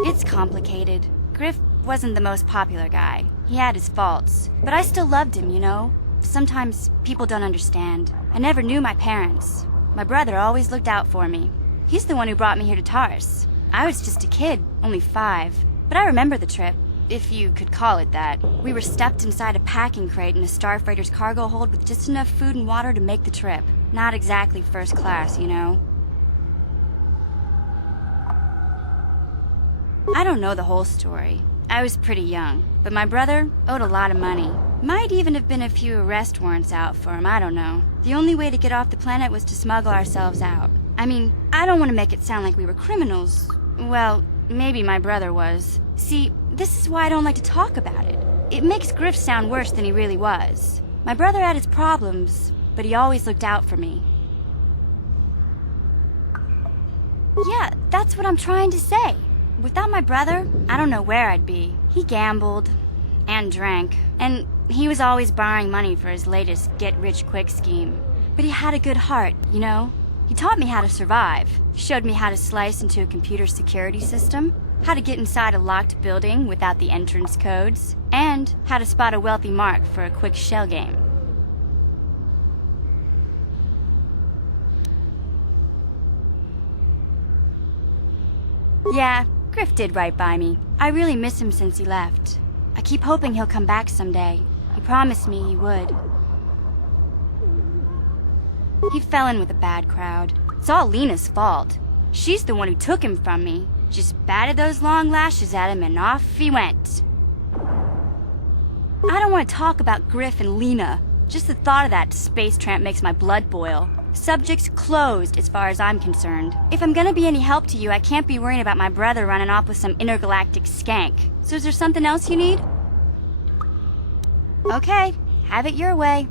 It's complicated. Griff wasn't the most popular guy. He had his faults. But I still loved him, you know? Sometimes people don't understand. I never knew my parents. My brother always looked out for me. He's the one who brought me here to Taurus. I was just a kid, only 5. But I remember the trip, if you could call it that. We were stuffed inside a packing crate in a starfreighter's cargo hold with just enough food and water to make the trip. Not exactly first class, you know? I don't know the whole story. I was pretty young, but my brother owed a lot of money. Might even have been a few arrest warrants out for him, I don't know. The only way to get off the planet was to smuggle ourselves out. I mean, I don't want to make it sound like we were criminals. Well, maybe my brother was. See, this is why I don't like to talk about it. It makes Griff sound worse than he really was. My brother had his problems, but he always looked out for me. Yeah, that's what I'm trying to say. Without my brother, I don't know where I'd be. He gambled and drank, and he was always borrowing money for his latest get-rich-quick scheme. But he had a good heart, you know? He taught me how to survive. He showed me how to slice into a computer security system, how to get inside a locked building without the entrance codes, and how to spot a wealthy mark for a quick shell game. Yeah, Griff did right by me. I really miss him since he left. I keep hoping he'll come back someday. He promised me he would. He fell in with a bad crowd. It's all Lena's fault. She's the one who took him from me. Just batted those long lashes at him and off he went. I don't want to talk about Griff and Lena. Just the thought of that space tramp makes my blood boil. Subject's closed as far as I'm concerned. If I'm gonna be any help to you, I can't be worrying about my brother running off with some intergalactic skank. So is there something else you need? Okay, have it your way.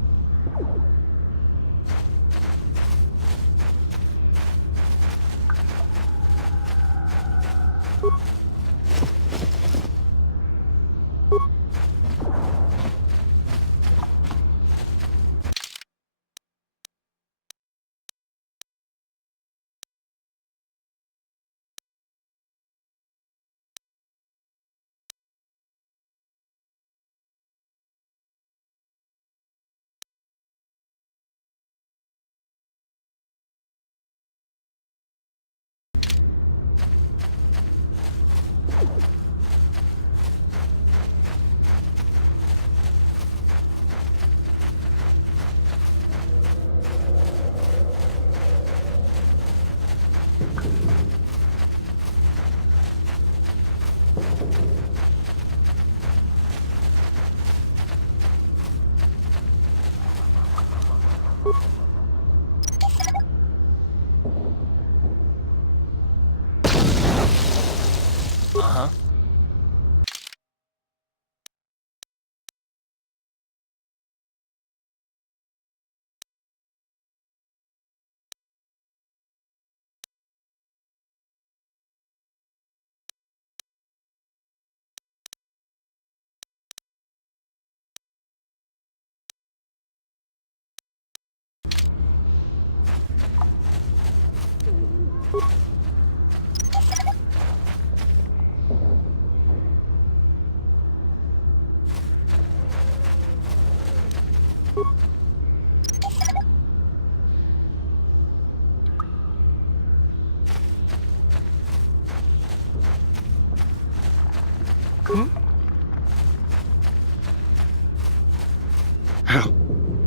Uh-huh.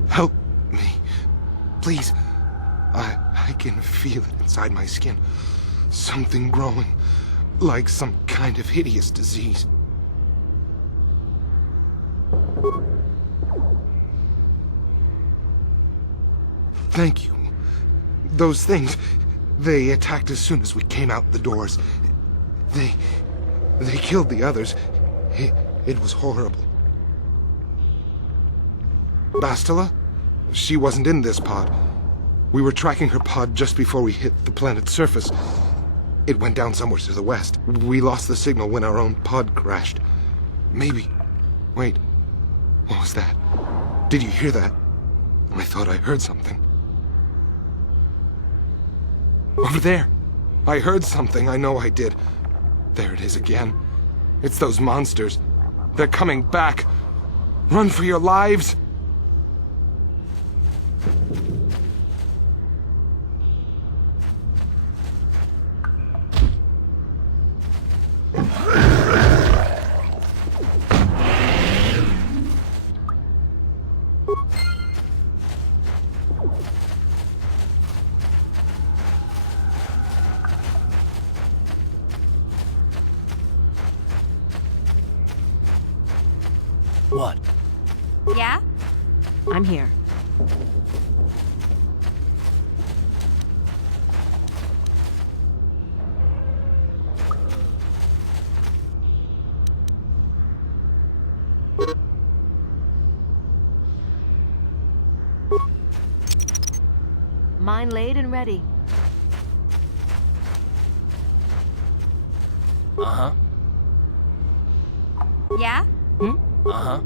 Help me. Please. I can feel it inside my skin. Something growing. Like some kind of hideous disease. Thank you. Those things, they attacked as soon as we came out the doors. They killed the others. It was horrible. Bastila? She wasn't in this pod. We were tracking her pod just before we hit the planet's surface. It went down somewhere to the west. We lost the signal when our own pod crashed. Maybe... Wait. What was that? Did you hear that? I thought I heard something. Over there. I heard something. I know I did. There it is again. It's those monsters. They're coming back. Run for your lives! What? Yeah? I'm here. Mine laid and ready. Uh-huh. Yeah? Uh-huh.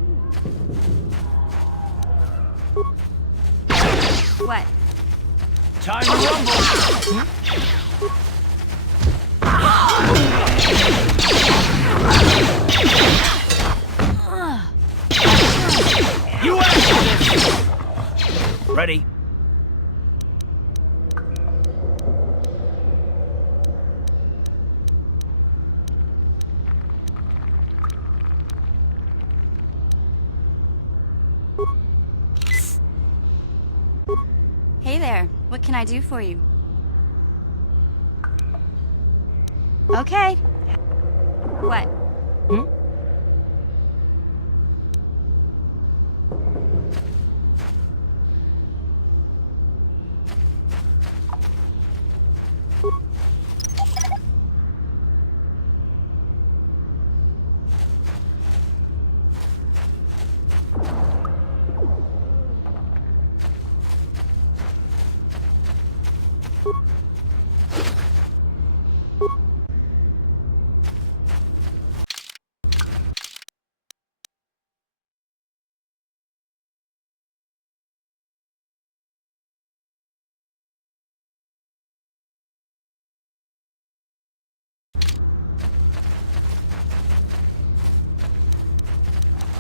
What? Time to rumble! You asked for this! Ready? Hey there. What can I do for you? Okay. What?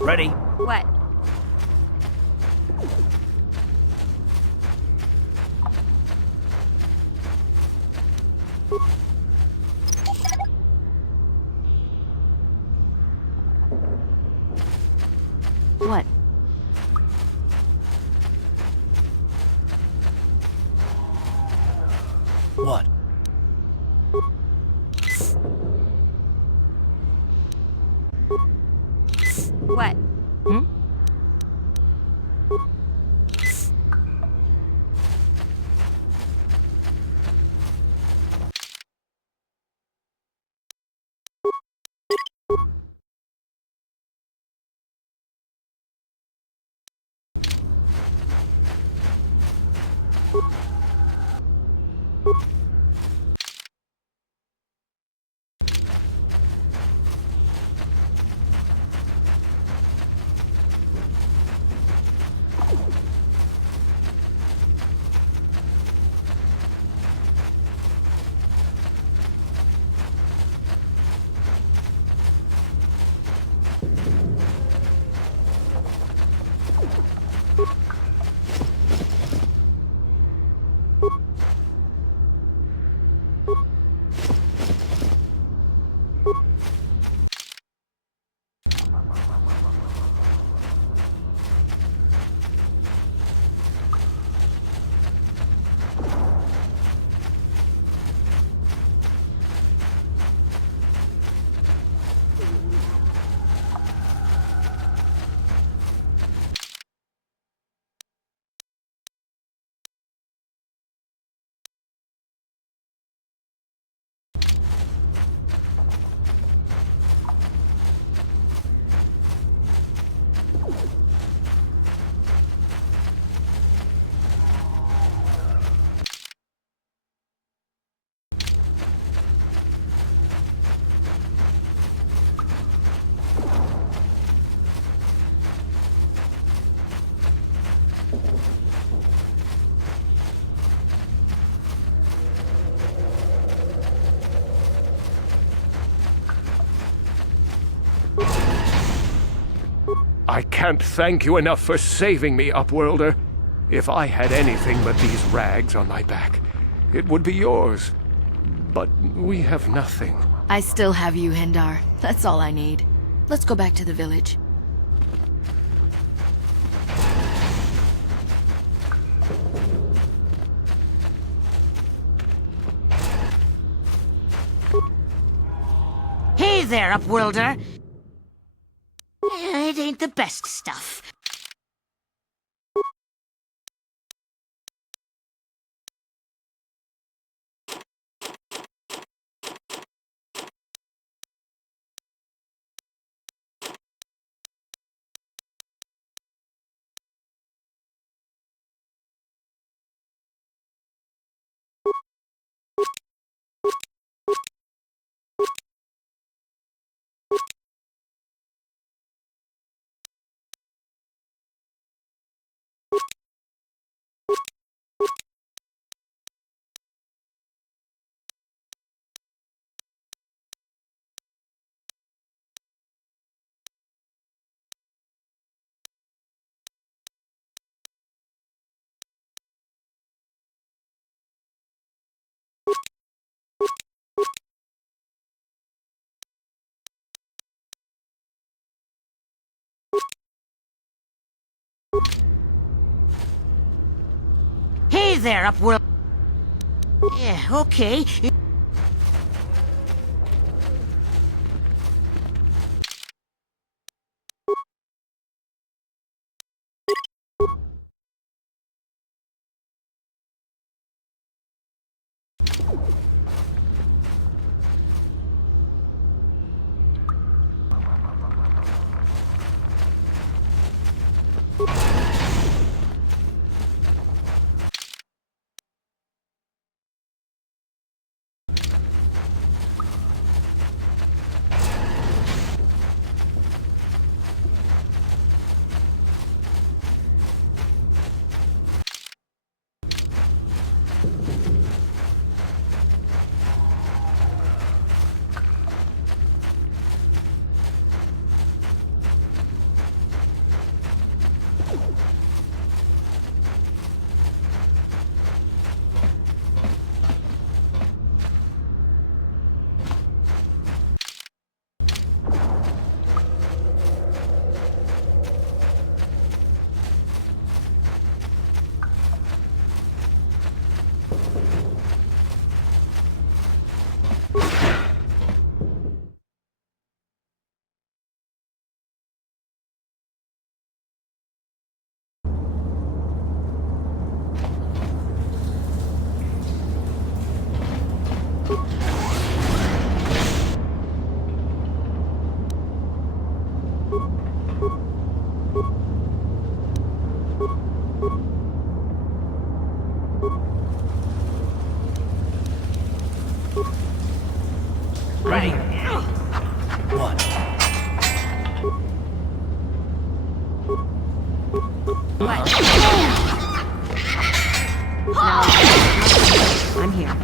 Ready? What? What? What? What? I can't thank you enough for saving me, Upworlder. If I had anything but these rags on my back, it would be yours. But we have nothing. I still have you, Hendar. That's all I need. Let's go back to the village. Hey there, Upworlder. It ain't the best stuff. Hey there, Upworld. Yeah, okay. Ready? What? I'm here.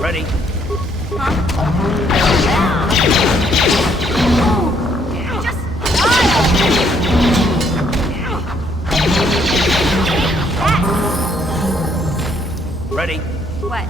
Ready? Ready? What?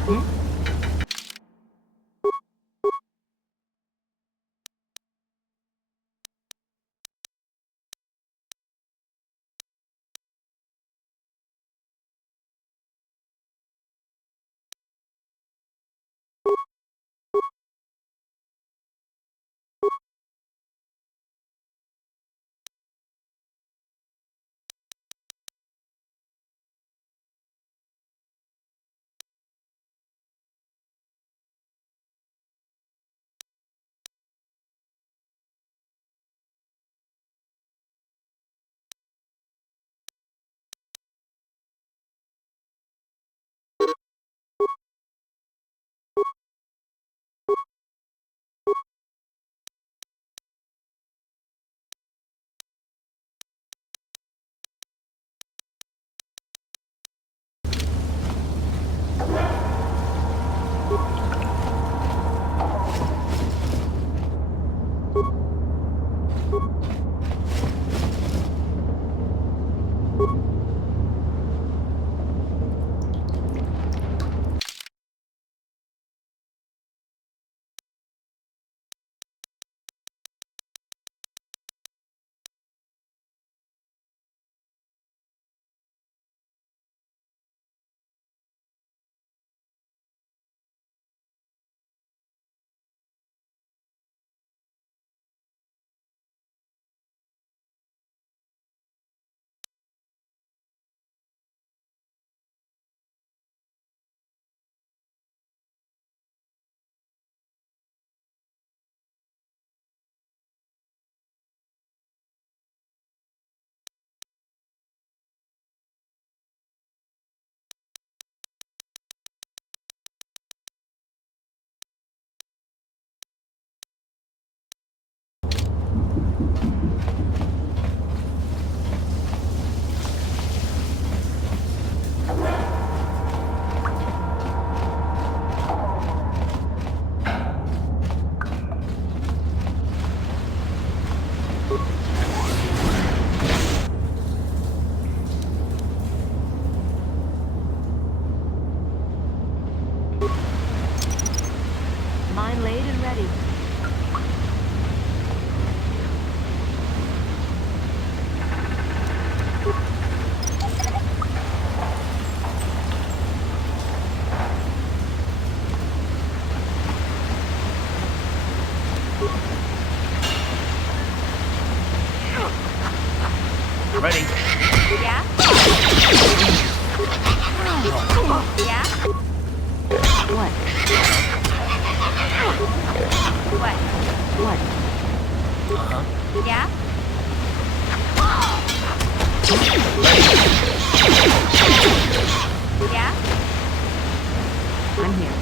Mine laid and ready. Ready? Yeah? Yeah? What? What? What? Uh-huh. Yeah? Yeah? I'm here.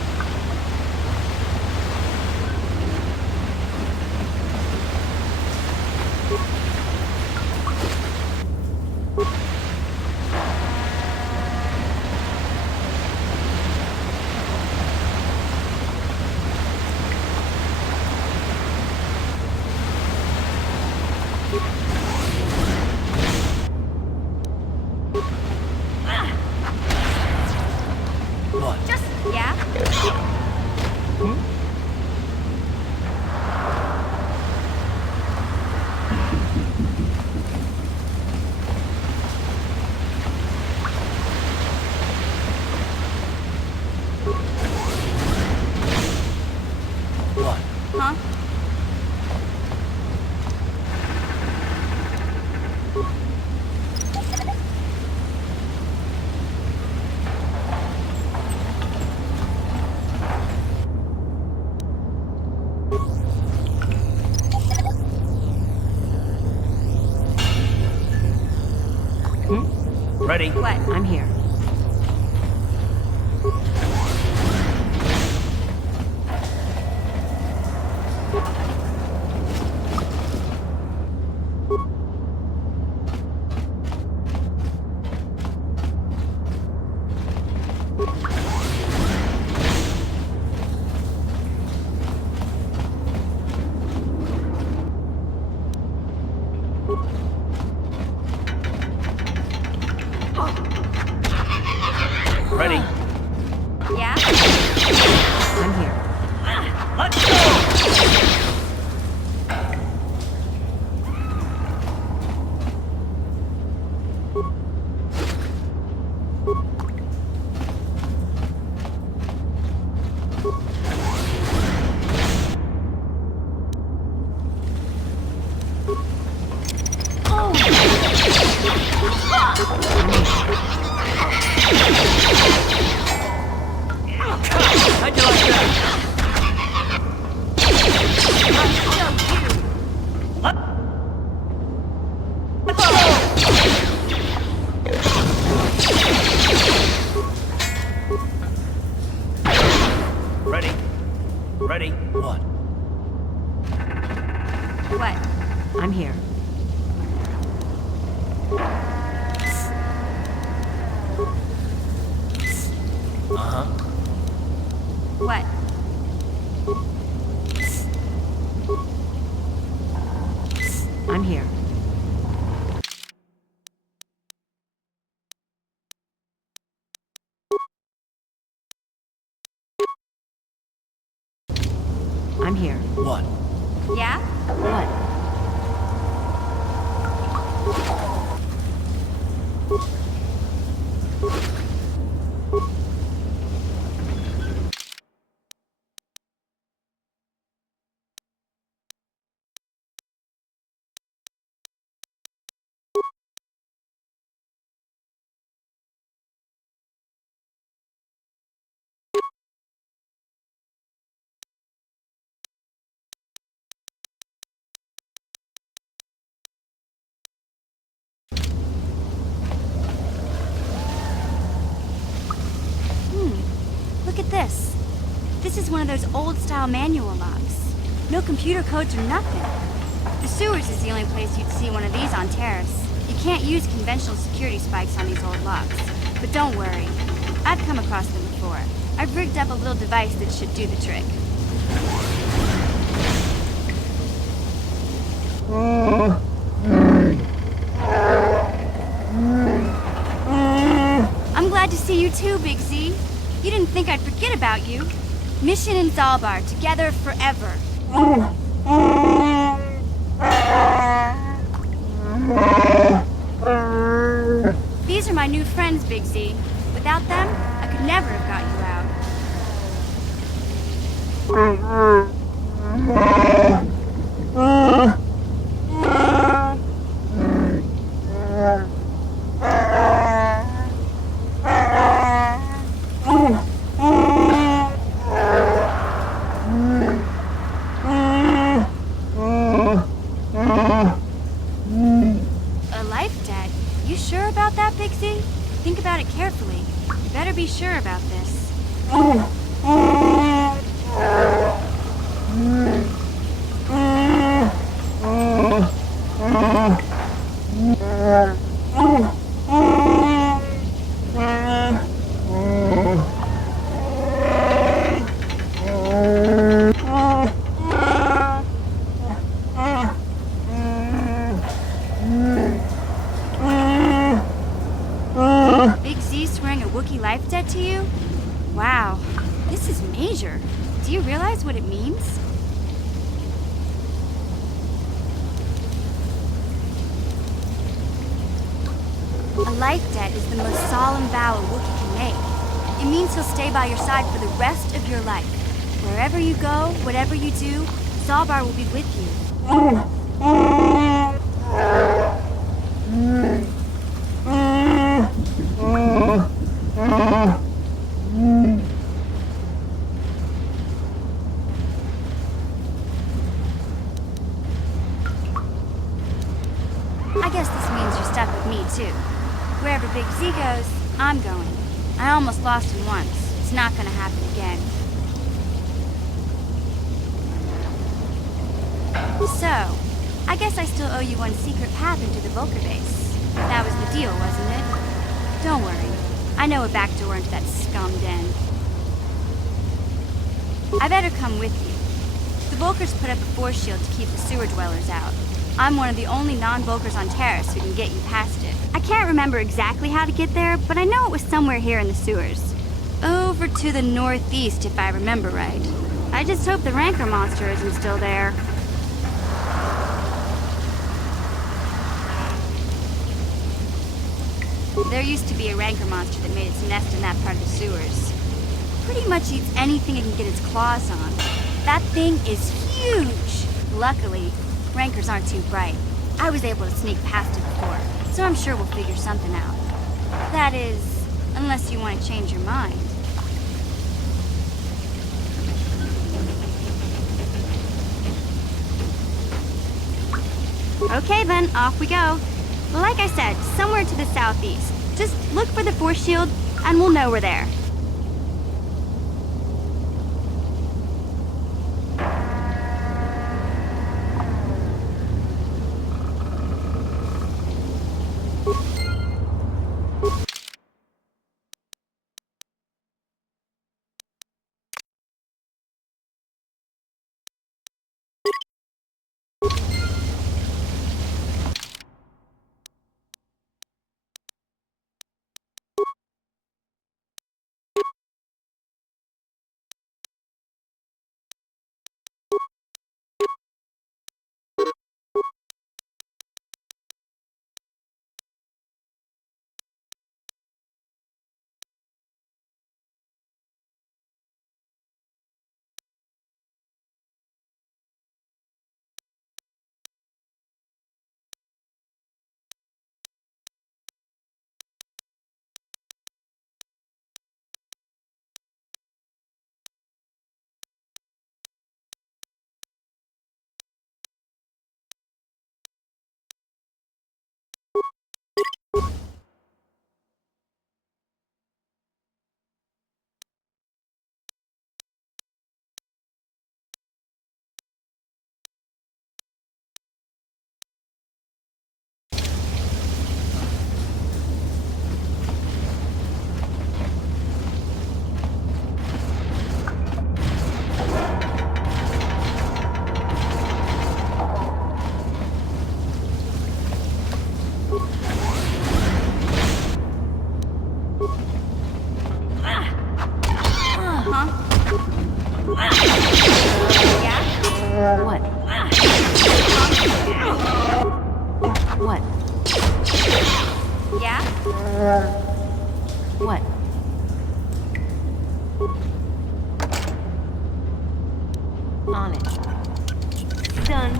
What? Just, yeah? What? Huh? Ready? What? I'm here. Ready? Yeah? I'm here. Let's go! How'd you like that? Ready? Ready? What? What? I'm here. Uh-huh. What? I'm here. I'm here. What? Yeah? What? Look at this. This is one of those old-style manual locks. No computer codes or nothing. The sewers is the only place you'd see one of these on Terrace. You can't use conventional security spikes on these old locks. But don't worry. I've come across them before. I've rigged up a little device that should do the trick. I'm glad to see you too, Big Z. You didn't think I'd forget about you. Mission and Zalbar, together forever. These are my new friends, Big Z. Without them, I could never have got you out. A life debt? You sure about that, Big Z? Think about it carefully. You better be sure about this. Big Z swearing a Wookiee life debt to you? Wow, this is major. Do you realize what it means? A life debt is the most solemn vow a Wookiee can make. It means he'll stay by your side for the rest of your life. Wherever you go, whatever you do, Zalbar will be with you. I guess this means you're stuck with me, too. Wherever Big Z goes, I'm going. I almost lost him once. It's not gonna happen again. So, I guess I still owe you one secret path into the Vulcar base. That was the deal, wasn't it? Don't worry. I know a back door into that scum den. I better come with you. The Vulcars put up a force shield to keep the sewer dwellers out. I'm one of the only non-Vulcars on Terrace who can get you past it. I can't remember exactly how to get there, but I know it was somewhere here in the sewers. Over to the northeast, if I remember right. I just hope the Rancor monster isn't still there. There used to be a Rancor monster that made its nest in that part of the sewers. Pretty much eats anything it can get its claws on. That thing is huge! Luckily, Rancors aren't too bright. I was able to sneak past it before, so I'm sure we'll figure something out. That is, unless you want to change your mind. Okay then, off we go. Like I said, somewhere to the southeast. Just look for the force shield, and we'll know we're there. What? What? Yeah? What? On it. Done.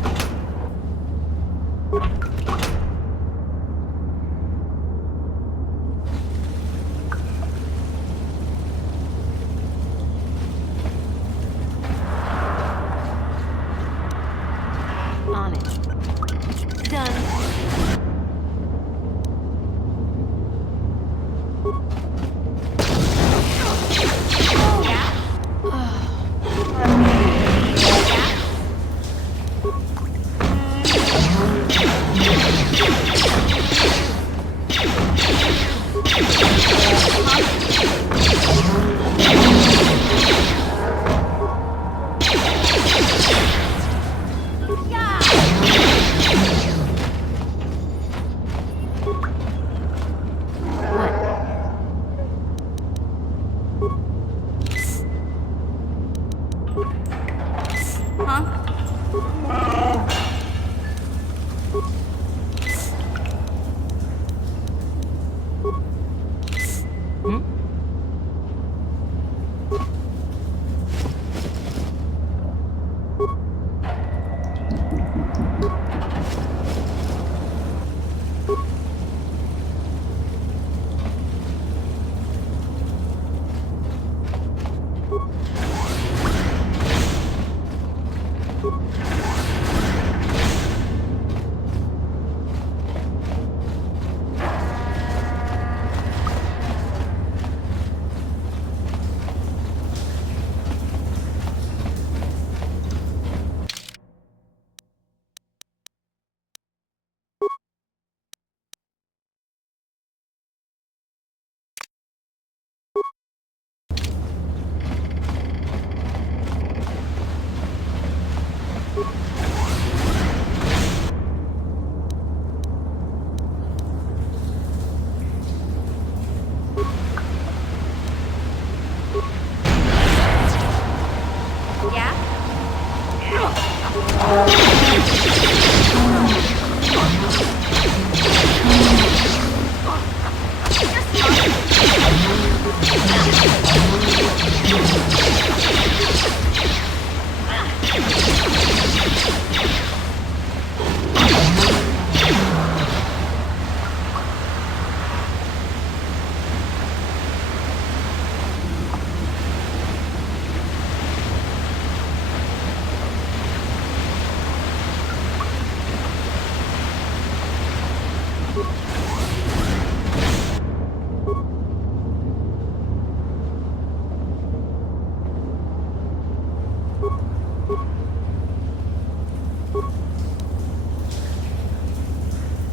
On it. Done.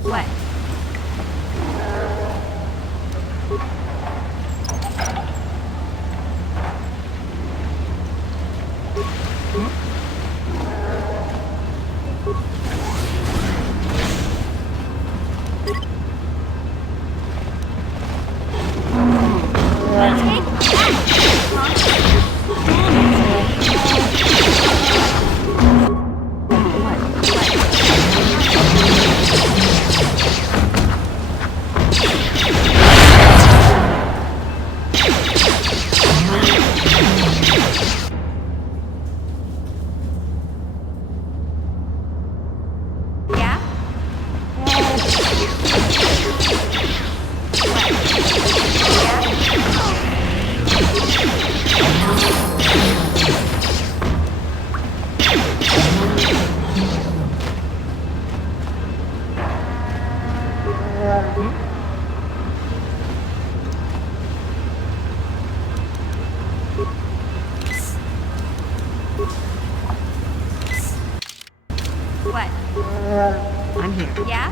What? What? I'm here. Yeah?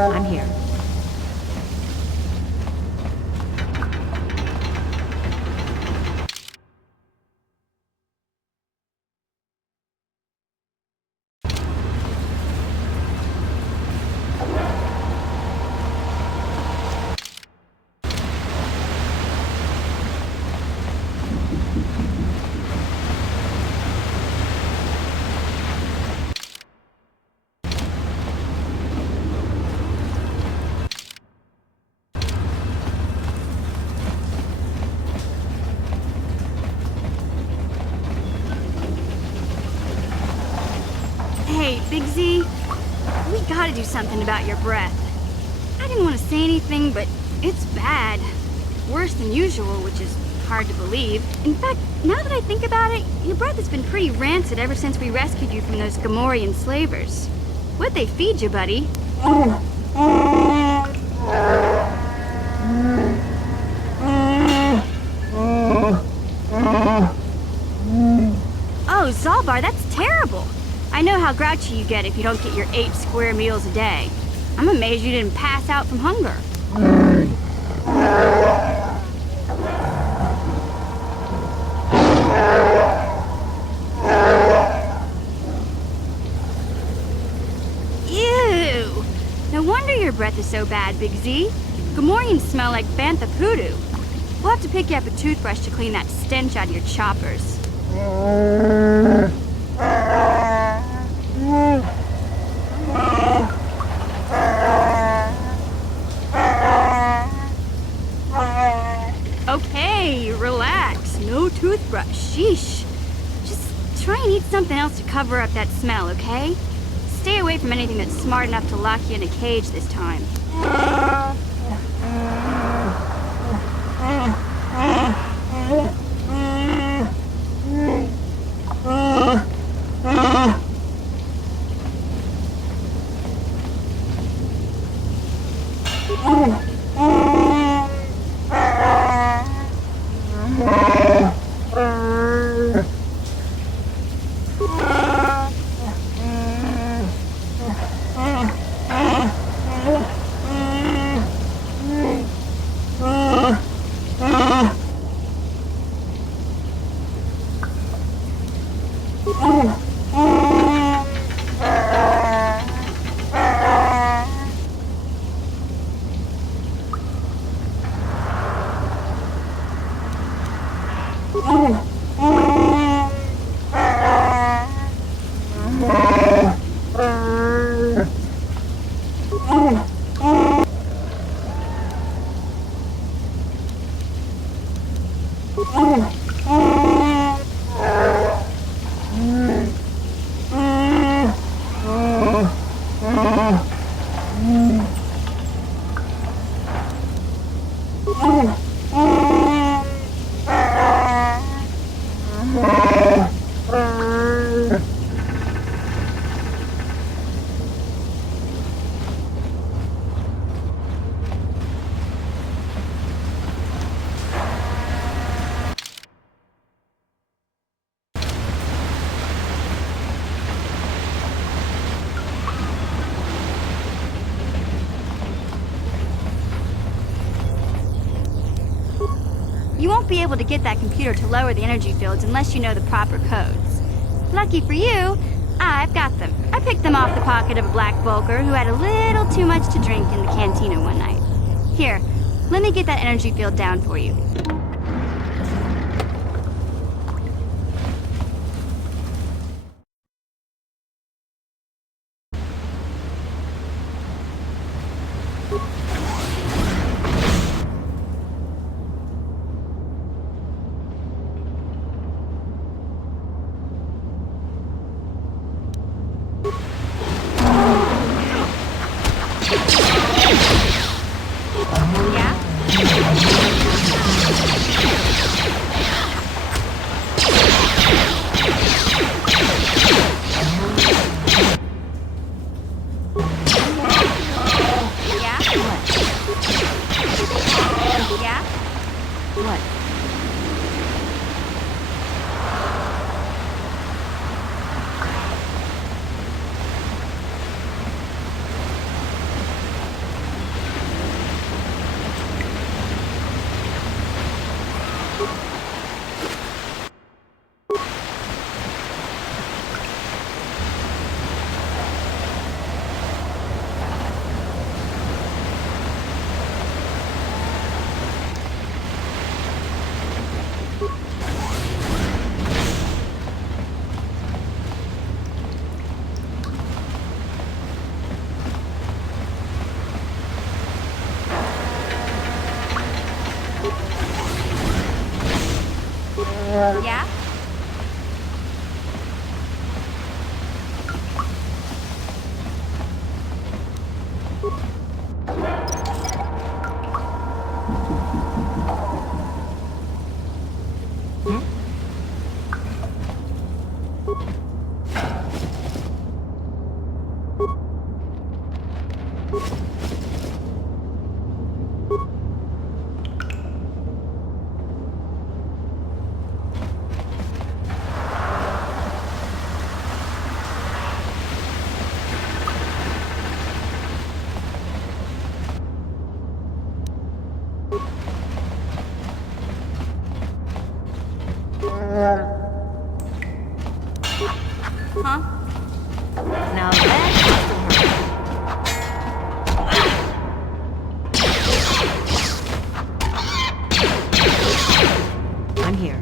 I'm here. Hey, Big Z, we gotta do something about your breath. I didn't want to say anything, but it's bad. Worse than usual, which is hard to believe. In fact, now that I think about it, your breath has been pretty rancid ever since we rescued you from those Gamorrean slavers. What'd they feed you, buddy? Oh, Zalbar, that's terrible. I know how grouchy you get if you don't get your 8 square meals a day. I'm amazed you didn't pass out from hunger. Ew! No wonder your breath is so bad, Big Z. Gamorreans smell like bantha poodoo. We'll have to pick you up a toothbrush to clean that stench out of your choppers. Okay, relax. No toothbrush. Sheesh. Just try and eat something else to cover up that smell, okay? Stay away from anything that's smart enough to lock you in a cage this time. You won't be able to get that computer to lower the energy fields unless you know the proper codes. Lucky for you, I've got them. I picked them off the pocket of a black Vulker who had a little too much to drink in the cantina one night. Here, let me get that energy field down for you. Yeah? Yeah? Huh? Now that's I'm here.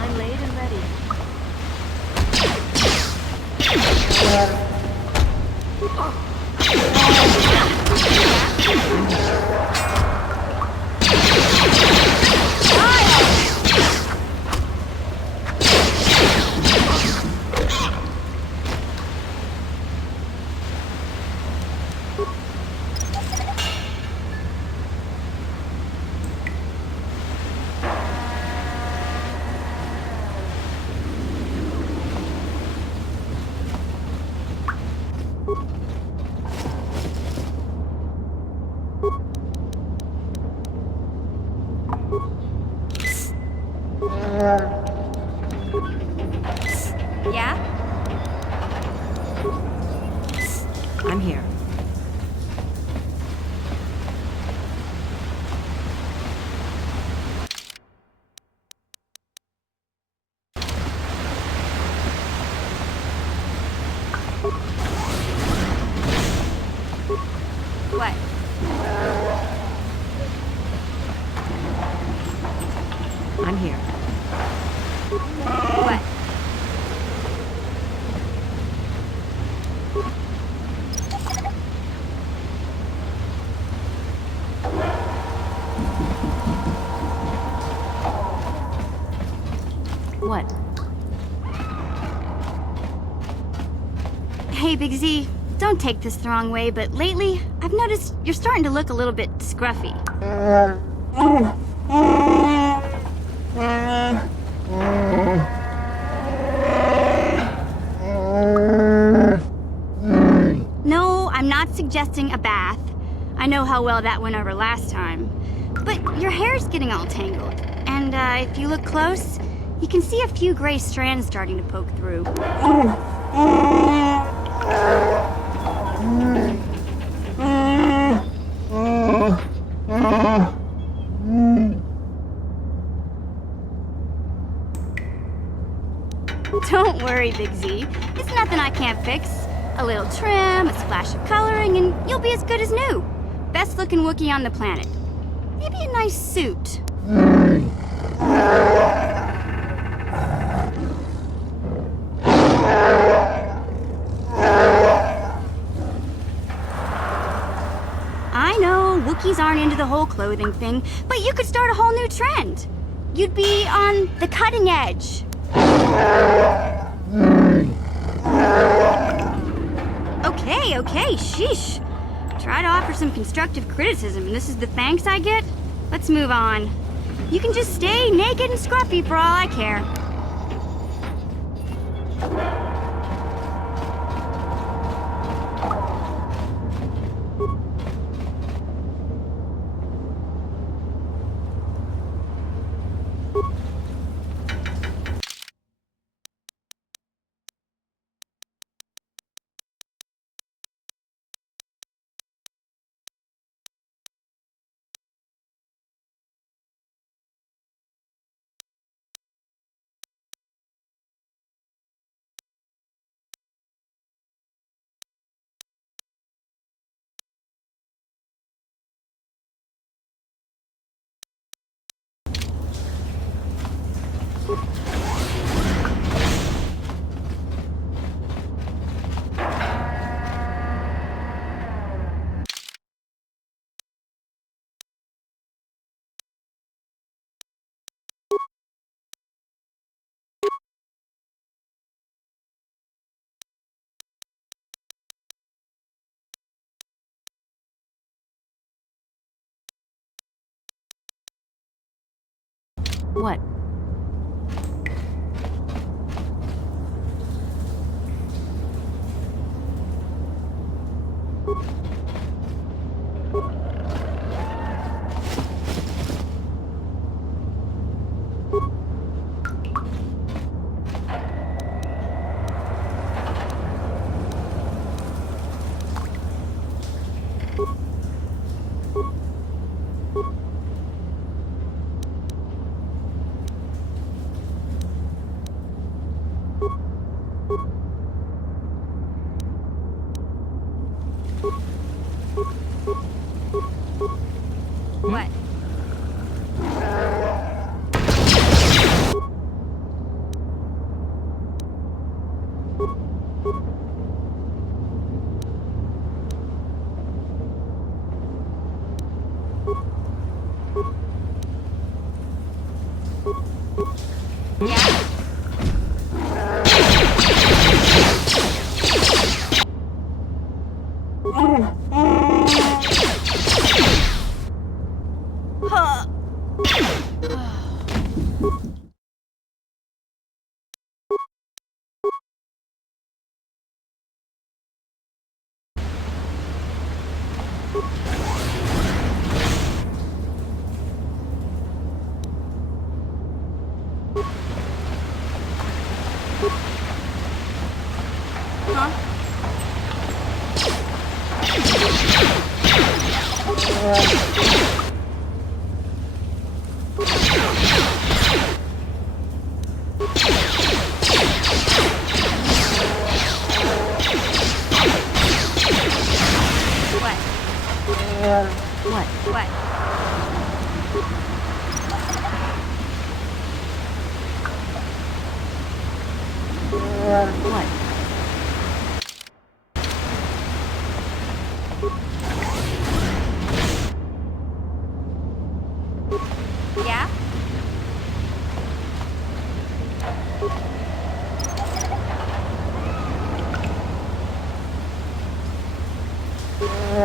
mine laid and ready. Yeah? I'm here. What? I'm here. What? What? Hey, Big Z, don't take this the wrong way, but lately, I've noticed you're starting to look a little bit scruffy. No, I'm not suggesting a bath. I know how well that went over last time. But your hair's getting all tangled. And if you look close, you can see a few gray strands starting to poke through. Don't worry, Big Z. It's nothing I can't fix. A little trim, a splash of coloring, and you'll be as good as new. Best looking Wookiee on the planet. Maybe a nice suit. I know Wookiees aren't into the whole clothing thing, but you could start a whole new trend. You'd be on the cutting edge. Okay, sheesh. Try to offer some constructive criticism, and this is the thanks I get? Let's move on. You can just stay naked and scruffy for all I care. What?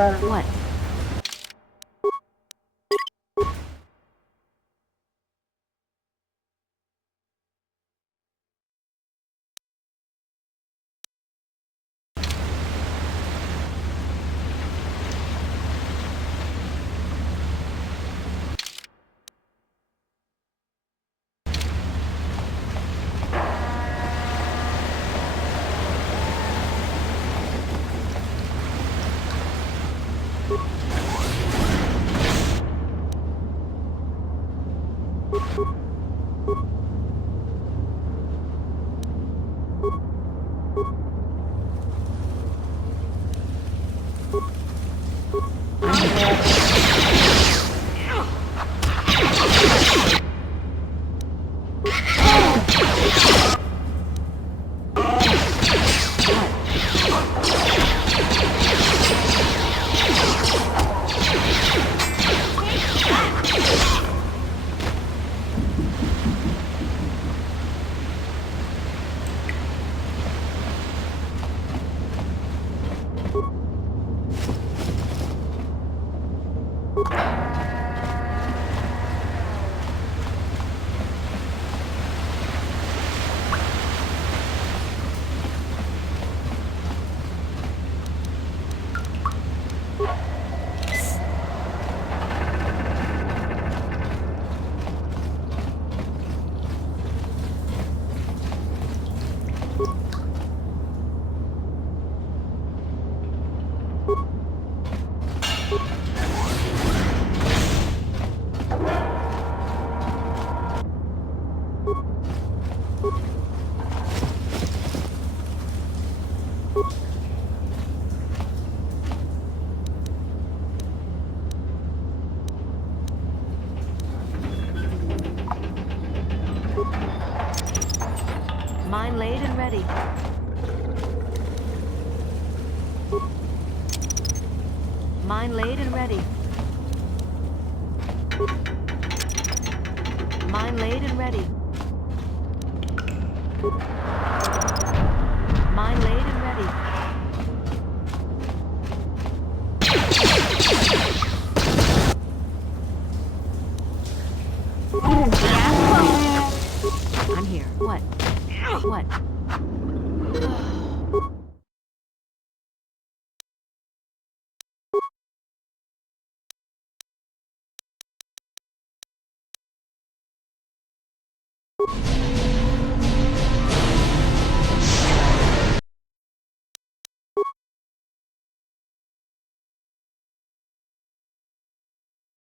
What? What? Mine laid and ready. Mine laid and ready. Mine laid and ready. Mine laid and ready. I'm here. What? What?